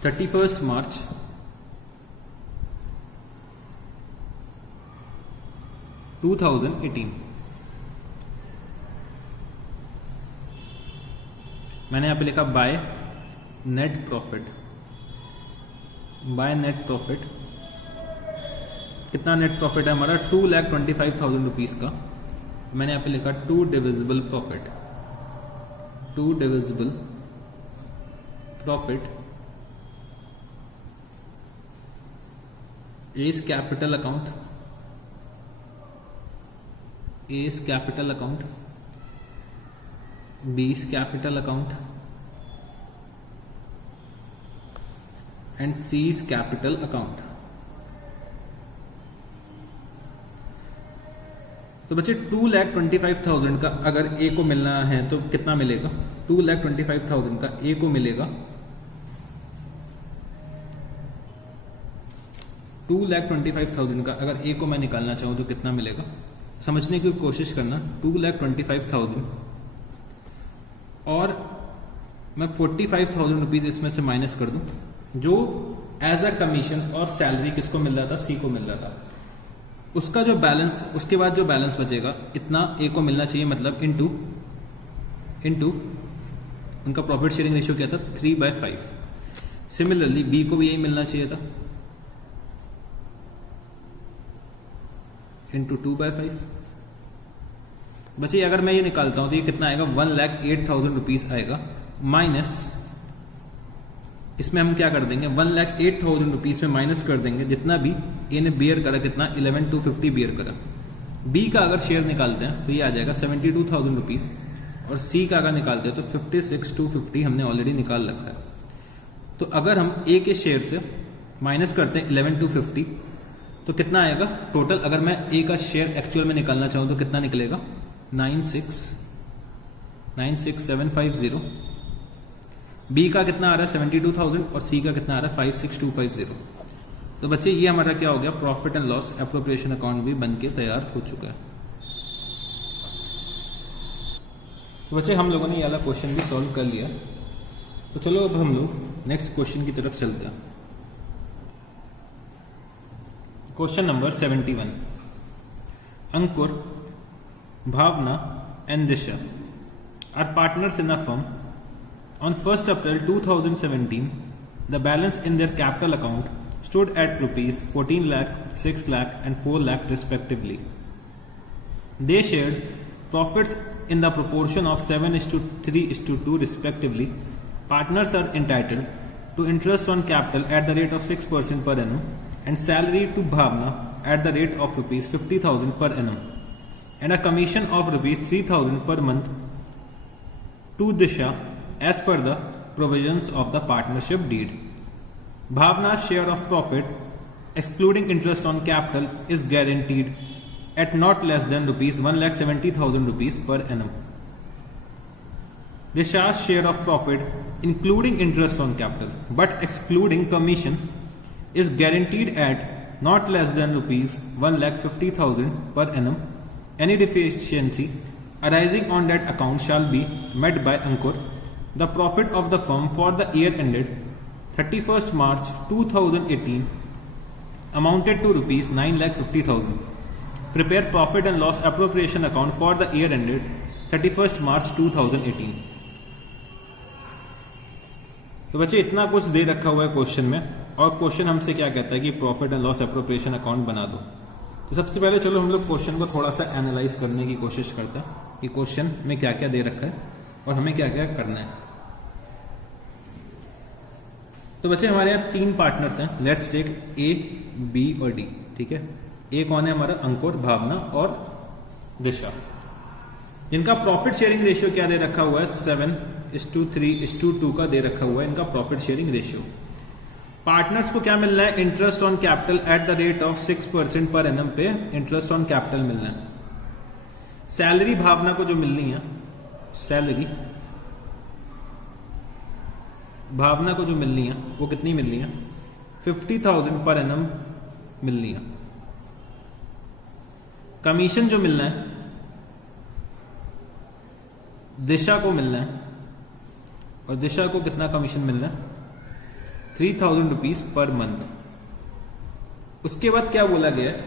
31st March 2018। मैंने यहाँ पे लिखा by net profit. By net profit कितना नेट प्रॉफिट है हमारा, 2,25,000 रुपीज़ का। मैंने यहाँ पे लिखा to divisible profit, to divisible profit is capital account, A is capital account, B is capital account and C is capital account। तो बच्चे 2,25,000 का अगर A को मिलना है तो कितना मिलेगा, 2,25,000 का A को मिलेगा, 2,25,000 का अगर A को मैं निकालना चाहूँ तो कितना मिलेगा, समझने की कोशिश करना। 2,25,000 और मैं 45,000 रुपीज़ इसमें से माइनस कर दूं, जो एज अ कमीशन और सैलरी किसको मिल रहा था, सी को मिल रहा था। उसका जो बैलेंस, उसके बाद जो बैलेंस बचेगा इतना ए को मिलना चाहिए, मतलब इनटू उनका प्रॉफिट शेयरिंग रेशियो क्या था, 3/5। सिमिलरली बी को भी यही मिलना चाहिए था, इंटू 2/5। बच्चे अगर मैं ये निकालता हूं तो ये कितना आएगा, 1,08,000 रुपीज़ आएगा, माइनस इसमें हम क्या कर देंगे, 1,08,000 रुपीज़ में माइनस कर देंगे जितना भी ए ने बियर करा, कितना 11,250 बियर करा, बी का अगर शेयर निकालते हैं तो ये आ जाएगा 72,000 रुपीज़, और सी का अगर निकालते हैं तो 56,250 हमने ऑलरेडी निकाल रखा है। तो अगर हम ए के शेयर से माइनस करते हैं 11,250 तो कितना आएगा टोटल? अगर मैं ए का शेयर एक्चुअल में निकालना चाहूँ तो कितना निकलेगा? 96,750। बी का कितना आ रहा है? 72,000, और सी का कितना आ रहा है? 56,250। तो बच्चे ये हमारा क्या हो गया? Profit and loss appropriation account भी बन के तैयार हो चुका है। तो बच्चे हम लोगों ने ये वाला क्वेश्चन भी सॉल्व कर लिया। तो चलो अब हम लोग नेक्स्ट क्वेश्चन की तरफ चलते हैं। Question number 71। Ankur, Bhavna and Disha are partners in a firm. On 1st April 2017, the balance in their capital account stood at rupees 14 lakh, 6 lakh and 4 lakh respectively. They shared profits in the proportion of 7:3:2 respectively. Partners are entitled to interest on capital at the rate of 6% per annum and salary to Bhavna at the rate of rupees 50,000 per annum and a commission of rupees 3,000 per month to Disha as per the provisions of the partnership deed. Bhavna's share of profit excluding interest on capital is guaranteed at not less than rupees 1,70,000 rupees per annum. Disha's share of profit including interest on capital but excluding commission is guaranteed at not less than rupees 1,50,000 per annum. Any deficiency arising on that account shall be met by Ankur. The profit of the firm for the year ended 31st March 2018 amounted to rupees 9,50,000. Prepare profit and loss appropriation account for the year ended 31st March 2018. तो बच्चे इतना कुछ दे रखा हुआ है क्वेश्चन में, और क्वेश्चन हमसे क्या कहता है कि profit and loss appropriation account बना दो। तो सबसे पहले चलो हम लोग क्वेश्चन को थोड़ा सा एनालाइज करने की कोशिश करते हैं कि क्वेश्चन में क्या क्या दे रखा है और हमें क्या क्या करना है। तो बच्चे हमारे यहाँ 3 पार्टनर्स हैं। लेट्स टेक ए, बी और डी। ठीक है, ए कौन है हमारा? अंकुर, भावना और दिशा। इनका प्रॉफिट शेयरिंग रेशियो क्या दे रखा हुआ है? 7:3:2 का दे रखा हुआ है इनका प्रॉफिट शेयरिंग रेशियो। पार्टनर्स को क्या मिलना है? Interest on capital eight the rate of 6% per annum पे इंटरेस्ट ऑन कैपिटल मिलना है। सैलरी भावना को जो मिलनी है, सैलरी भावना को जो मिलनी है वो कितनी मिलनी है? 50,000 पर एनम मिलनी है। कमीशन जो मिलना है दिशा को मिलना है, और दिशा को कितना कमीशन मिलना है? 3,000 रुपीज पर मंथ। उसके बाद क्या बोला गया है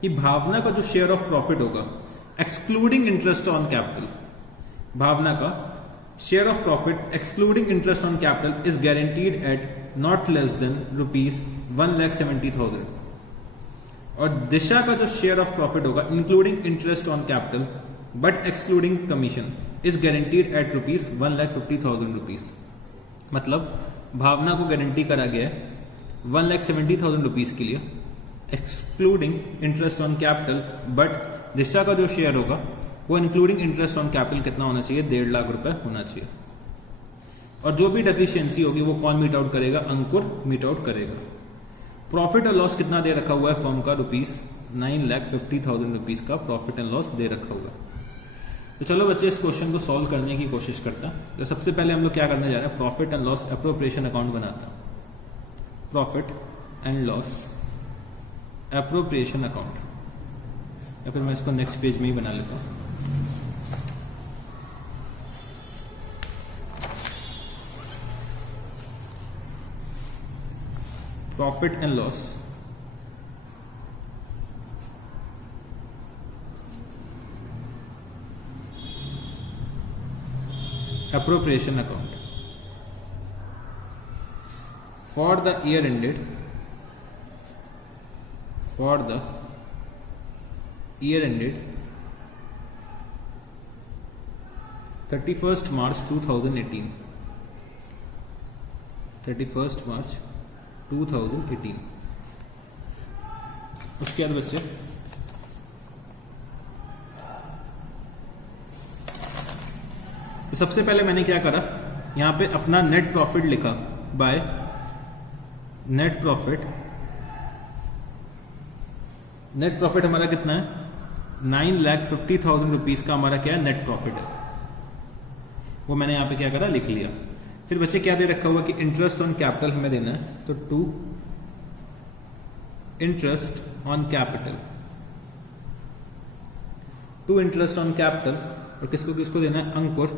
कि भावना का जो शेयर ऑफ प्रॉफिट होगा excluding interest on capital, Bhavna का share of profit excluding interest on capital is guaranteed at not less than rupees 1,70,000, और दिशा का जो शेयर ऑफ प्रॉफिट होगा including interest on capital but excluding commission is guaranteed at rupees 1,50,000 rupees. मतलब भावना को गारंटी करा गया है 1,70,000 रुपीज के लिए excluding interest on capital, but Disha का जो शेयर होगा वो इंक्लूडिंग इंटरेस्ट ऑन कैपिटल कितना होना चाहिए? 1.5 लाख रुपए होना चाहिए। और जो भी डेफिशिएंसी होगी वो कौन मीट आउट करेगा? अंकुर मीट आउट करेगा। प्रॉफिट और लॉस कितना दे रखा हुआ है फर्म का? रुपीज 9,50,000 रुपीज का प्रॉफिट एंड लॉस दे रखा हुआ है। तो चलो बच्चे इस क्वेश्चन को सॉल्व करने की कोशिश करता हैं। तो सबसे पहले हम लोग क्या करने जा रहे हैं? Profit and loss appropriation account बनाता है। Profit and loss appropriation account, या फिर मैं इसको नेक्स्ट पेज में ही बना लेता हूँ। Profit and loss appropriation account for the year ended 31st March 2018 31st March 2018। उसके बाद बच्चे तो सबसे पहले मैंने क्या करा, यहाँ पे अपना नेट प्रॉफिट लिखा by net profit. Net profit हमारा कितना है, 9,50,000 रुपीज का हमारा क्या है, नेट प्रॉफिट है। वो मैंने यहाँ पे क्या करा, लिख लिया। फिर बच्चे क्या दे रखा हुआ कि इंटरेस्ट ऑन कैपिटल हमें देना है, तो 2 interest on capital, 2 interest on capital. और किसको किसको देना है, अंकुर,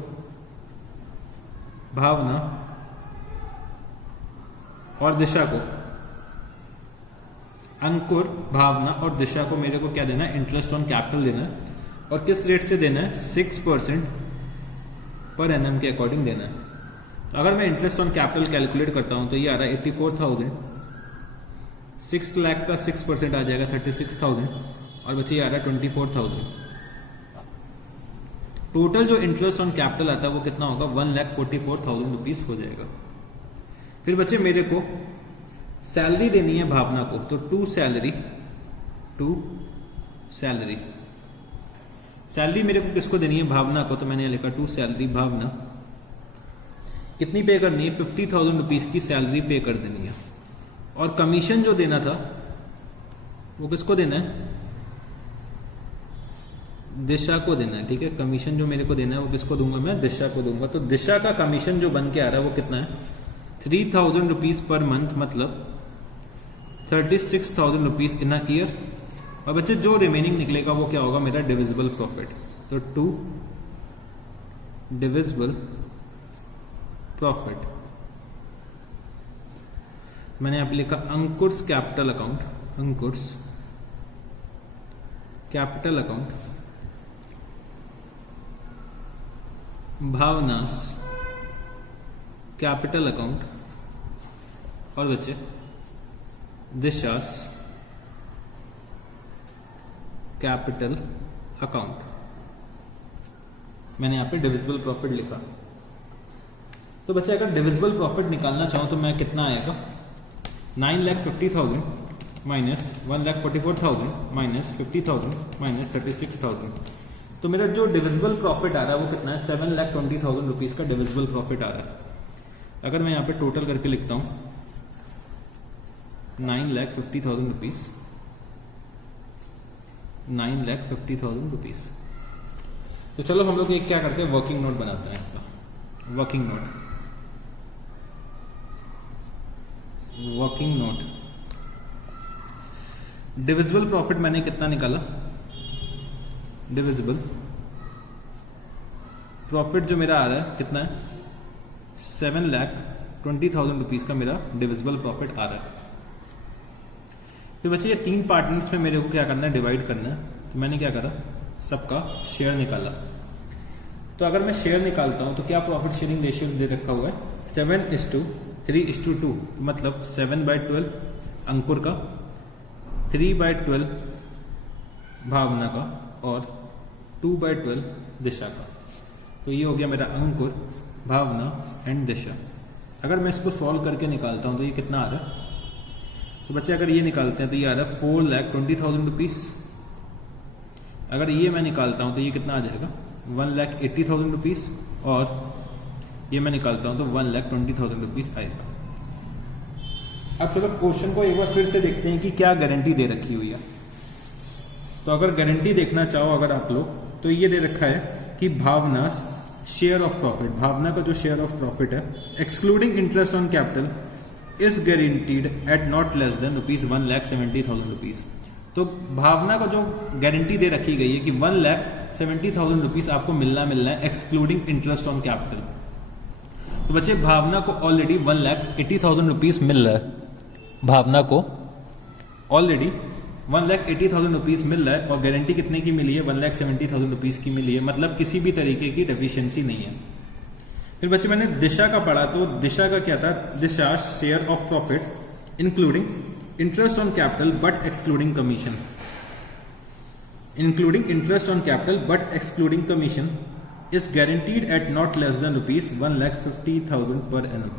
भावना और दिशा को। अंकुर, भावना और दिशा को मेरे को क्या देना है, इंटरेस्ट ऑन कैपिटल देना है। और किस रेट से देना है, 6% पर एनम के अकॉर्डिंग देना है। तो अगर मैं इंटरेस्ट ऑन कैपिटल कैलकुलेट करता हूं तो ये आ रहा है 84,000, 6 लाख का 6% आ जाएगा 36,000, और बच्चे ये आ रहा है 24,000। टोटल जो इंटरेस्ट ऑन कैपिटल आता है वो कितना होगा, 1,44,000 रुपीज हो जाएगा। फिर बच्चे मेरे को सैलरी देनी है भावना को, तो 2 सैलरी मेरे को किसको देनी है, भावना को। तो मैंने लिखा 2 सैलरी भावना। कितनी पे करनी है, 50,000 रुपीज की सैलरी पे कर देनी है। और कमीशन जो देना था वो किसको देना है, दिशा को देना है। ठीक है, कमीशन जो मेरे को देना है वो किसको दूंगा, मैं दिशा को दूंगा। तो दिशा का कमीशन जो बन के आ रहा है वो कितना है, 3,000 रुपीज पर मंथ, मतलब 36,000 रुपीज इन अ ईयर। और बच्चे जो रिमेनिंग निकलेगा वो क्या होगा, मेरा डिविजिबल प्रॉफिट। तो 2 डिविजिबल प्रॉफिट। मैंने यहाँ पे लिखा Ankur's capital account, Ankur's capital account, Bhavna's capital account, और बच्चे दिशास कैपिटल अकाउंट। मैंने यहाँ पे डिविजिबल प्रॉफिट लिखा। तो बच्चे अगर डिविजिबल प्रॉफिट निकालना चाहूँ तो मैं कितना आएगा, 9,50,000 माइनस 1,44,000 माइनस 50,000 माइनस 36,000। तो मेरा जो डिविजिबल प्रॉफिट आ रहा है वो कितना है, 7,20,000 रुपीज का डिविजिबल प्रॉफिट आ रहा है। अगर मैं यहाँ पे टोटल करके लिखता हूँ 9,50,000 रुपीज, 9,50,000 रुपीज। तो चलो हम लोग एक क्या करते हैं, वर्किंग नोट बनाते हैं आपका। वर्किंग नोट डिविजिबल प्रॉफिट मैंने कितना निकाला, डिविजिबल प्रॉफिट जो मेरा आ रहा है कितना है, 7,20,000 रुपीज का मेरा डिविजिबल प्रॉफिट आ रहा है। फिर बच्चे ये 3 पार्टनर्स में मेरे को क्या करना है, डिवाइड करना है। तो मैंने क्या करा, सबका शेयर निकाला। तो अगर मैं शेयर निकालता हूं तो क्या प्रॉफिट शेयरिंग रेशियो दे रखा हुआ है, 7:3:2, मतलब 7/12 अंकुर का, 3/12 भावना का और 2/12 दिशा का। तो ये हो गया मेरा अंकुर, भावना एंड दिशा। अगर मैं इसको सॉल्व करके निकालता हूँ तो ये कितना आ रहा है, तो बच्चे अगर ये निकालते हैं तो ये आ रहा है 4,20,000 रुपीज़। अगर ये मैं निकालता हूँ तो ये कितना आ जाएगा, 1,80,000 रुपीज़। और ये मैं निकालता हूँ तो 1,20,000 रुपीज़ आएगा। अब चलो क्वेश्चन को एक बार फिर से देखते हैं कि क्या गारंटी दे रखी हुई है। तो अगर गारंटी देखना चाहो अगर आप लोग, तो ये दे रखा है कि Bhavna share of profit, Bhavna का जो शेयर ऑफ प्रॉफिट है excluding interest on capital is guaranteed at not less than ₹1,70,000 rupees. तो भावना का जो गारंटी दे रखी गई है कि 1,70,000 रुपीज़ आपको मिलना है एक्सक्लूडिंग इंटरेस्ट ऑन कैपिटल। तो बच्चे भावना को ऑलरेडी 1,80,000 रुपीज़ मिल रहा है, भावना को ऑलरेडी 1,80,000 रुपीज़ मिल रहा है और गारंटी कितने की मिली है, 1,70,000 रुपीज़ की मिली है, मतलब किसी भी तरीके की डेफिशिएंसी नहीं है। फिर बच्चे मैंने दिशा का पढ़ा, तो दिशा का क्या था, Disha share of profit including interest on capital but excluding commission, including interest on capital but excluding commission is guaranteed at not less than ₹1,50,000 per annum.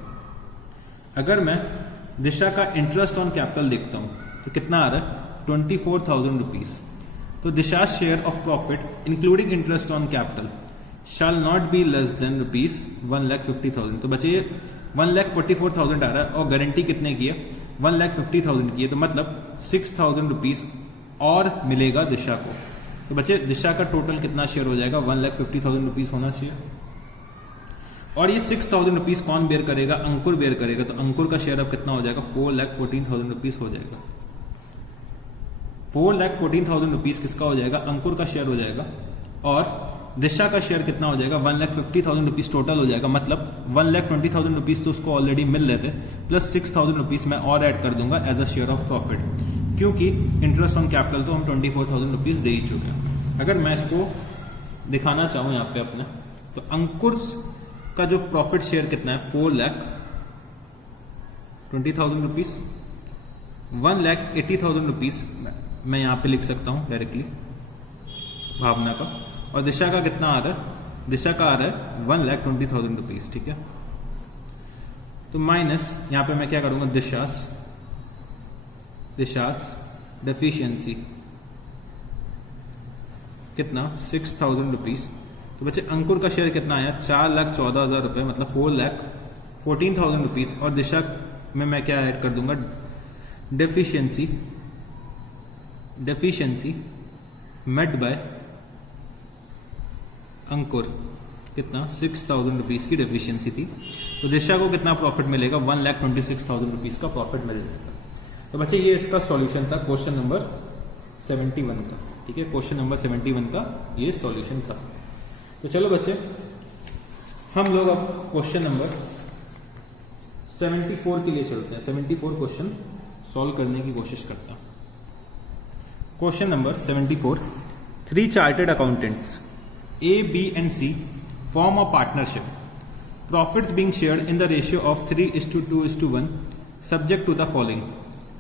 अगर मैं दिशा का इंटरेस्ट ऑन कैपिटल देखता हूं तो कितना आ रहा है, 24,000 रुपीज़। तो Disha share of profit including interest on capital, shall not be less than rupees 1,50,000। तो बच्चे ये 1,44,000 आ रहा है और गारंटी कितने की है, 1,50,000 की है, तो मतलब 6,000 रुपीज और मिलेगा दिशा को। तो बच्चे दिशा का टोटल कितना शेयर हो जाएगा, 1,50,000 रुपीज होना चाहिए। और ये 6,000 रुपीज कौन बेयर करेगा, अंकुर बेयर करेगा। तो अंकुर का शेयर अब कितना हो जाएगा, 4,14,000 रुपीज हो जाएगा। 4,14,000 रुपीज किसका हो जाएगा, अंकुर का शेयर हो जाएगा। और दिशा का शेयर कितना हो जाएगा, 1,50,000 रुपीज टोटल हो जाएगा। मतलब 1,20,000 रुपीज तो उसको ऑलरेडी मिल रहे थे, प्लस 6,000 रुपीज मैं और ऐड कर दूंगा as a share of profit, क्योंकि इंटरेस्ट ऑन कैपिटल तो हम 24,000 रुपीज दे ही चुके हैं। अगर मैं इसको दिखाना चाहूँ यहाँ पे अपने, तो अंकुर का जो प्रॉफिट शेयर कितना है, 4,20,000 रुपीज, 1,80,000 रुपीज मैं यहाँ पे लिख सकता हूँ डायरेक्टली भावना का। और दिशा का कितना आ रहा है, दिशा का आ रहा है 1,20,000 रुपीज, ठीक है। तो माइनस यहाँ पे मैं क्या करूँगा, दिशास डेफिशिएंसी कितना, 6,000 रुपीज। तो बच्चे अंकुर का शेयर कितना आया, 4,14,000 रुपये, मतलब 4,14,000 रुपीज। और दिशा में मैं क्या ऐड कर दूंगा, डेफिशिएंसी मेट बाय अंकुर, कितना, 6,000 रुपीज की डेफिशिएंसी थी। तो दिशा को कितना प्रॉफिट मिलेगा, 1,26,000 रुपीज का प्रॉफिट मिल जाएगा। तो बच्चे ये इसका सॉल्यूशन था क्वेश्चन नंबर 71 का, ठीक है। क्वेश्चन नंबर 71 का ये सॉल्यूशन था। तो चलो बच्चे हम लोग अब क्वेश्चन नंबर 74 के लिए चलते हैं। 74 क्वेश्चन सॉल्व करने की कोशिश करता हूं। Question number 74, 3 chartered accountants A, B and C form a partnership. Profits being shared in the ratio of 3:2:1 subject to the following.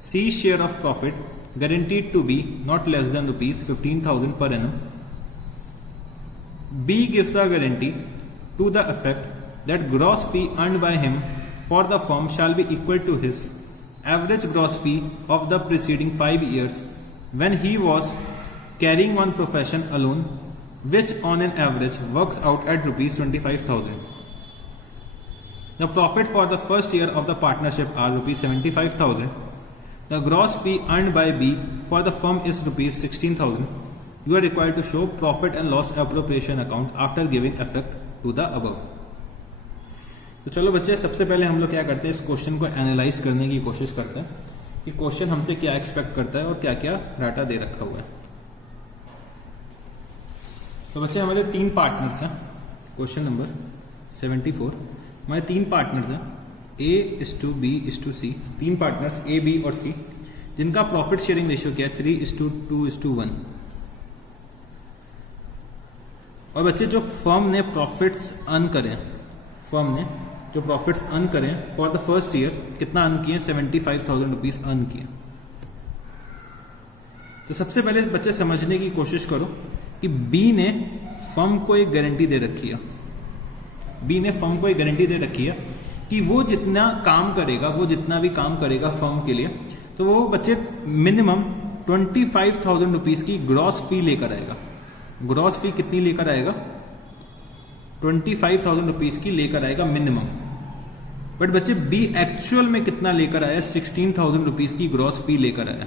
C's share of profit guaranteed to be not less than rupees 15,000 per annum. B gives a guarantee to the effect that gross fee earned by him for the firm shall be equal to his average gross fee of the preceding 5 years when he was carrying on profession alone, which on an average works out at rupees 25,000. The profit for the first year of the partnership are rupees 75,000. The gross fee earned by B for the firm is rupees 16,000. You are required to show profit and loss appropriation account after giving effect to the above. तो चलो बच्चे सबसे पहले हम लोग क्या करते हैं, इस क्वेश्चन को एनालाइज करने की कोशिश करते हैं कि क्वेश्चन हमसे क्या एक्सपेक्ट करता है और क्या क्या डाटा दे रखा हुआ है। तो बच्चे हमारे 3 पार्टनर्स हैं, क्वेश्चन नंबर 74 हमारे 3 पार्टनर्स हैं, A:B:C, 3 पार्टनर्स A, B और C, जिनका प्रॉफिट शेयरिंग रेशियो क्या है, 3:2:1। और बच्चे जो फर्म ने प्रॉफिट्स अर्न करें, फर्म ने जो प्रॉफिट्स अर्न करें फॉर द फर्स्ट ईयर कितना अर्न किए, 75,000 रुपीज अर्न किए। तो सबसे पहले बच्चे समझने की कोशिश करो कि बी ने फर्म को एक गारंटी दे रखी है, बी ने फर्म को एक गारंटी दे रखी है कि वो जितना काम करेगा, वो जितना भी काम करेगा फर्म के लिए, तो वो बच्चे मिनिमम 25,000 रुपीज की ग्रॉस फी लेकर आएगा। ग्रॉस फी कितनी लेकर आएगा, 25,000 रुपीज की लेकर आएगा मिनिमम। बट बच्चे बी एक्चुअल में कितना लेकर आया, 16,000 रुपीज की ग्रॉस फी लेकर आया।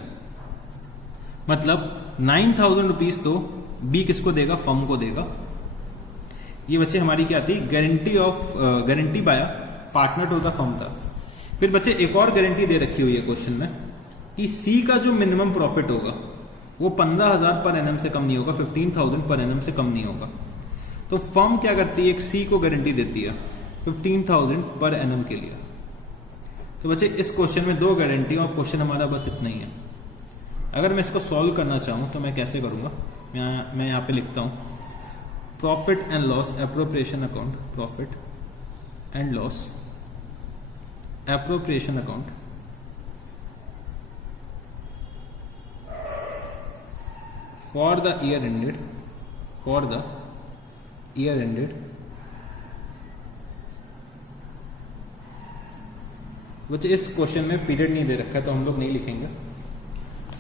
मतलब 9,000 रुपीज तो बी किसको देगा, फर्म को देगा। ये बच्चे हमारी क्या थी, guarantee by partner to the firm था। फिर बच्चे एक और गारंटी दे रखी हुई है क्वेश्चन में कि सी का जो मिनिमम प्रॉफिट होगा वो 15,000 पर एनएम से कम नहीं होगा, 15,000 पर एनएम से कम नहीं होगा। तो फर्म क्या करती है, एक सी को गारंटी देती है 15,000 पर एनएम के लिए। तो बच्चे इस क्वेश्चन में 2 गारंटी और क्वेश्चन हमारा बस इतना ही है। अगर मैं इसको सॉल्व करना चाहूँ तो मैं कैसे करूँगा, मैं यहाँ पे लिखता हूँ profit and loss appropriation account, profit and loss appropriation account for the year ended, बच्चे इस क्वेश्चन में पीरियड नहीं दे रखा है तो हम लोग नहीं लिखेंगे।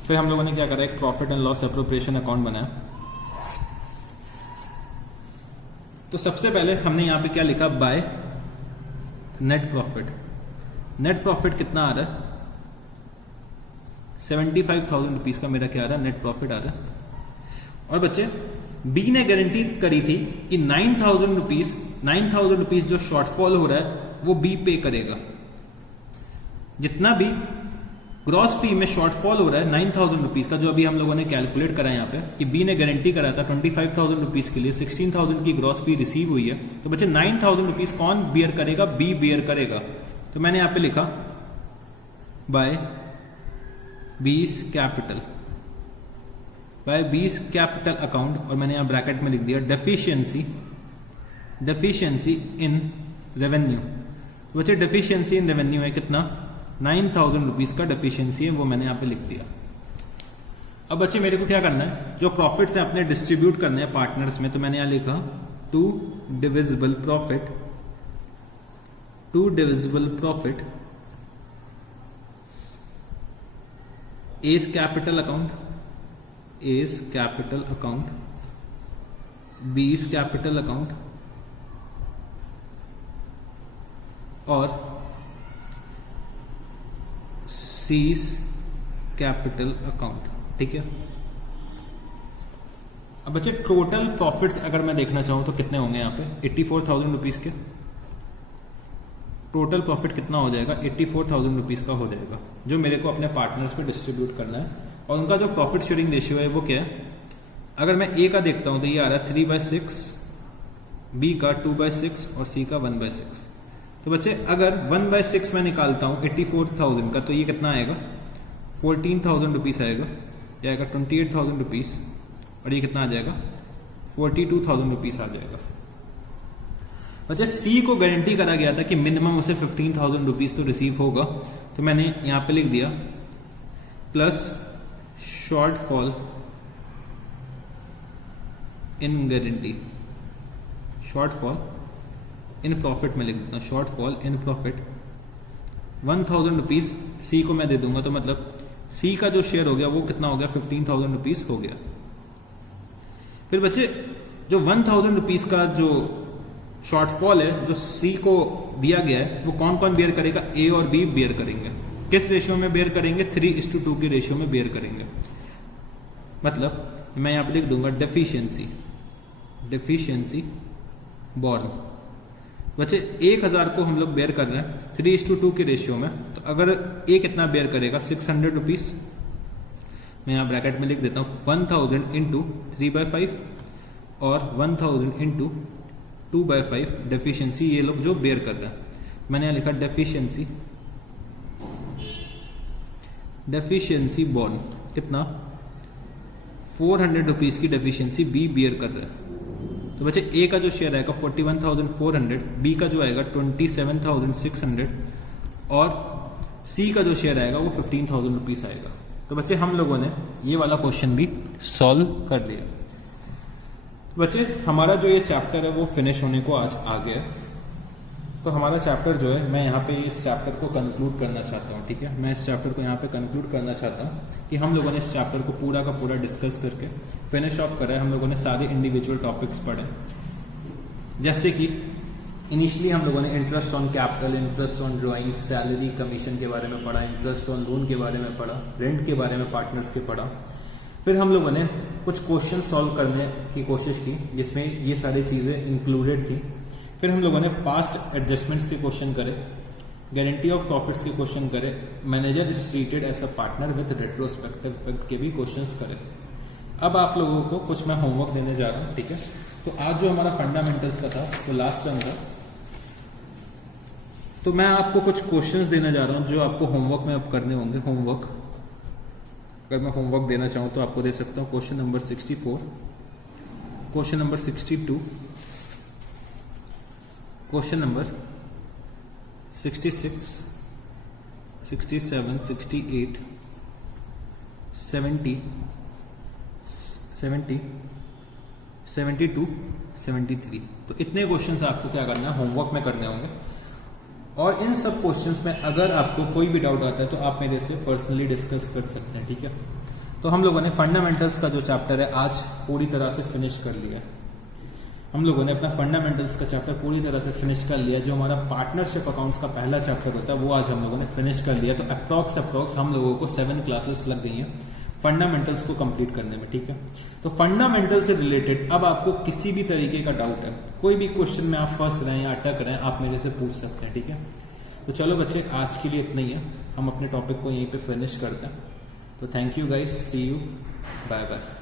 फिर हम लोगों ने क्या करा, एक profit and loss appropriation account बनाया। तो सबसे पहले हमने यहाँ पे क्या लिखा, by net profit. Net profit कितना आ रहा है, 75,000 रुपीज का मेरा क्या आ रहा है, नेट प्रॉफिट आ रहा है। और बच्चे बी ने गारंटी करी थी कि 9,000 रुपीज जो शॉर्टफॉल हो रहा है वो बी पे करेगा। जितना भी ग्रॉस फी में शॉर्टफॉल हो रहा है 9,000 रुपीज का, जो अभी हम लोगों ने कैलकुलेट करा यहाँ पे कि बी ने गारंटी करा था 25,000 रुपीज के लिए, 16,000 की ग्रॉस फी रिसीव हुई है। तो बच्चे 9,000 रुपीज कौन बियर करेगा, बी बियर करेगा। तो मैंने यहाँ पे लिखा by B's capital, by B's capital account, और मैंने यहाँ ब्रैकेट में लिख दिया डेफिशिएंसी इन रेवेन्यू। तो बच्चे डेफिशिएंसी इन रेवेन्यू है कितना, 9,000 रुपीज का डेफिशिएंसी है, वो मैंने यहाँ पे लिख दिया। अब बच्चे मेरे को क्या करना है, जो प्रॉफिट्स हैं अपने डिस्ट्रीब्यूट करने हैं पार्टनर्स में। तो मैंने यहाँ लिखा to divisible profit A's capital account, B's capital account और सीज कैपिटल अकाउंट। ठीक है। अब बच्चे टोटल प्रॉफिट्स अगर मैं देखना चाहूं तो कितने होंगे यहाँ पे, 84,000 रुपीज के। टोटल प्रॉफिट कितना हो जाएगा, 84,000 रुपीज का हो जाएगा, जो मेरे को अपने पार्टनर्स पे डिस्ट्रीब्यूट करना है। और उनका जो प्रॉफिट शेयरिंग रेशियो है वो क्या है, अगर मैं ए का देखता हूं तो ये आ रहा है 3/6, बी का 2/6 और सी का 1/6। तो बच्चे अगर 1/6 में निकालता हूं 84,000 का, तो ये कितना आएगा, 14,000 रुपीज आएगा, ये आएगा 28,000 रुपीज, और ये कितना आ जाएगा, 42,000 रुपीज आ जाएगा। बच्चे सी को गारंटी करा गया था कि मिनिमम उसे 15,000 रुपीज तो रिसीव होगा। तो मैंने यहां पे लिख दिया plus shortfall in guarantee, shortfall in profit में लिख देता हूं, शॉर्टफॉल इन प्रॉफिट 1,000 रुपीज सी को मैं दे दूंगा। तो मतलब सी का जो शेयर हो गया वो कितना हो गया, 15,000 रुपीज हो गया। फिर बच्चे जो 1,000 रुपीज का जो शॉर्टफॉल है जो सी को दिया गया है वो कौन कौन बेयर करेगा, ए और बी बेयर करेंगे। किस रेशियो में बेयर करेंगे, 3:2 के रेशियो में बेयर करेंगे। मतलब मैं यहां पे लिख दूंगा डेफिशिएंसी बॉर्न। बच्चे 1,000 को हम लोग बेयर कर रहे हैं 3:2 के रेशियो में। तो अगर ए कितना बेयर करेगा, 600 रुपीज, मैं यहाँ ब्रैकेट में लिख देता हूँ 1,000 इंटू 3/5 और 1,000 इंटू 2/5 डेफिशिएंसी ये लोग जो बेयर कर रहे हैं। मैंने यहाँ लिखा डेफिशिएंसी बॉन्ड कितना, 400 रुपीज की डेफिशिएंसी बी बेयर कर रहा है। तो बच्चे ए का जो शेयर आएगा 41,400, बी का जो आएगा 27,600 और सी का जो शेयर आएगा वो 15,000 रुपीज आएगा। तो बच्चे हम लोगों ने ये वाला क्वेश्चन भी सॉल्व कर लिया। बच्चे हमारा जो ये चैप्टर है वो फिनिश होने को आज आ गया। तो हमारा चैप्टर जो है, मैं यहाँ पे इस चैप्टर को कंक्लूड करना चाहता हूँ। ठीक है, मैं इस चैप्टर को यहाँ पे कंक्लूड करना चाहता हूँ कि हम लोगों ने इस चैप्टर को पूरा का पूरा डिस्कस करके फिनिश ऑफ करा है। हम लोगों ने सारे इंडिविजुअल टॉपिक्स पढ़े, जैसे कि इनिशियली हम लोगों ने interest on capital, interest on drawing, salary, commission के बारे में पढ़ा, इंटरेस्ट ऑन लोन के बारे में पढ़ा, रेंट के बारे में पार्टनर्स के पढ़ा। फिर हम लोगों ने कुछ क्वेश्चन सॉल्व करने की कोशिश की जिसमें ये सारी चीज़ें इंक्लूडेड थी। फिर हम लोगों ने पास्ट एडजस्टमेंट्स के क्वेश्चन करे, गारंटी ऑफ प्रॉफिट्स के क्वेश्चन करे, manager is treated as a partner with retrospective effect के भी क्वेश्चंस करे। अब आप लोगों को कुछ मैं होमवर्क देने जा रहा हूँ। ठीक है, तो आज जो हमारा फंडामेंटल्स का था वो लास्ट टर्म था, तो मैं आपको कुछ क्वेश्चंस देने जा रहा हूँ जो आपको होमवर्क में अब करने होंगे। होमवर्क अगर मैं होमवर्क देना चाहूँ तो आपको दे सकता हूँ question number 64, question number 62, question number 66, 67, 68, 70, 72, 73। तो इतने क्वेश्चंस आपको क्या करना है, होमवर्क में करने होंगे। और इन सब क्वेश्चंस में अगर आपको कोई भी डाउट आता है तो आप मेरे से पर्सनली डिस्कस कर सकते हैं। ठीक है, तो हम लोगों ने फंडामेंटल्स का जो चैप्टर है आज पूरी तरह से फिनिश कर लिया है। हम लोगों ने अपना फंडामेंटल्स का चैप्टर पूरी तरह से फिनिश कर लिया। जो हमारा पार्टनरशिप अकाउंट्स का पहला चैप्टर होता है वो आज हम लोगों ने फिनिश कर लिया। तो अप्रॉक्स हम लोगों को 7 क्लासेस लग गई हैं फंडामेंटल्स को कंप्लीट करने में, ठीक है। तो फंडामेंटल से रिलेटेड अब आपको किसी भी तरीके का डाउट है, कोई भी क्वेश्चन में आप फंस रहे हैं या अटक रहे हैं, आप मेरे से पूछ सकते हैं, ठीक है। तो चलो बच्चे, आज के लिए इतना ही है, हम अपने टॉपिक को यहीं पे फिनिश करते हैं। तो thank you guys, see you, bye bye.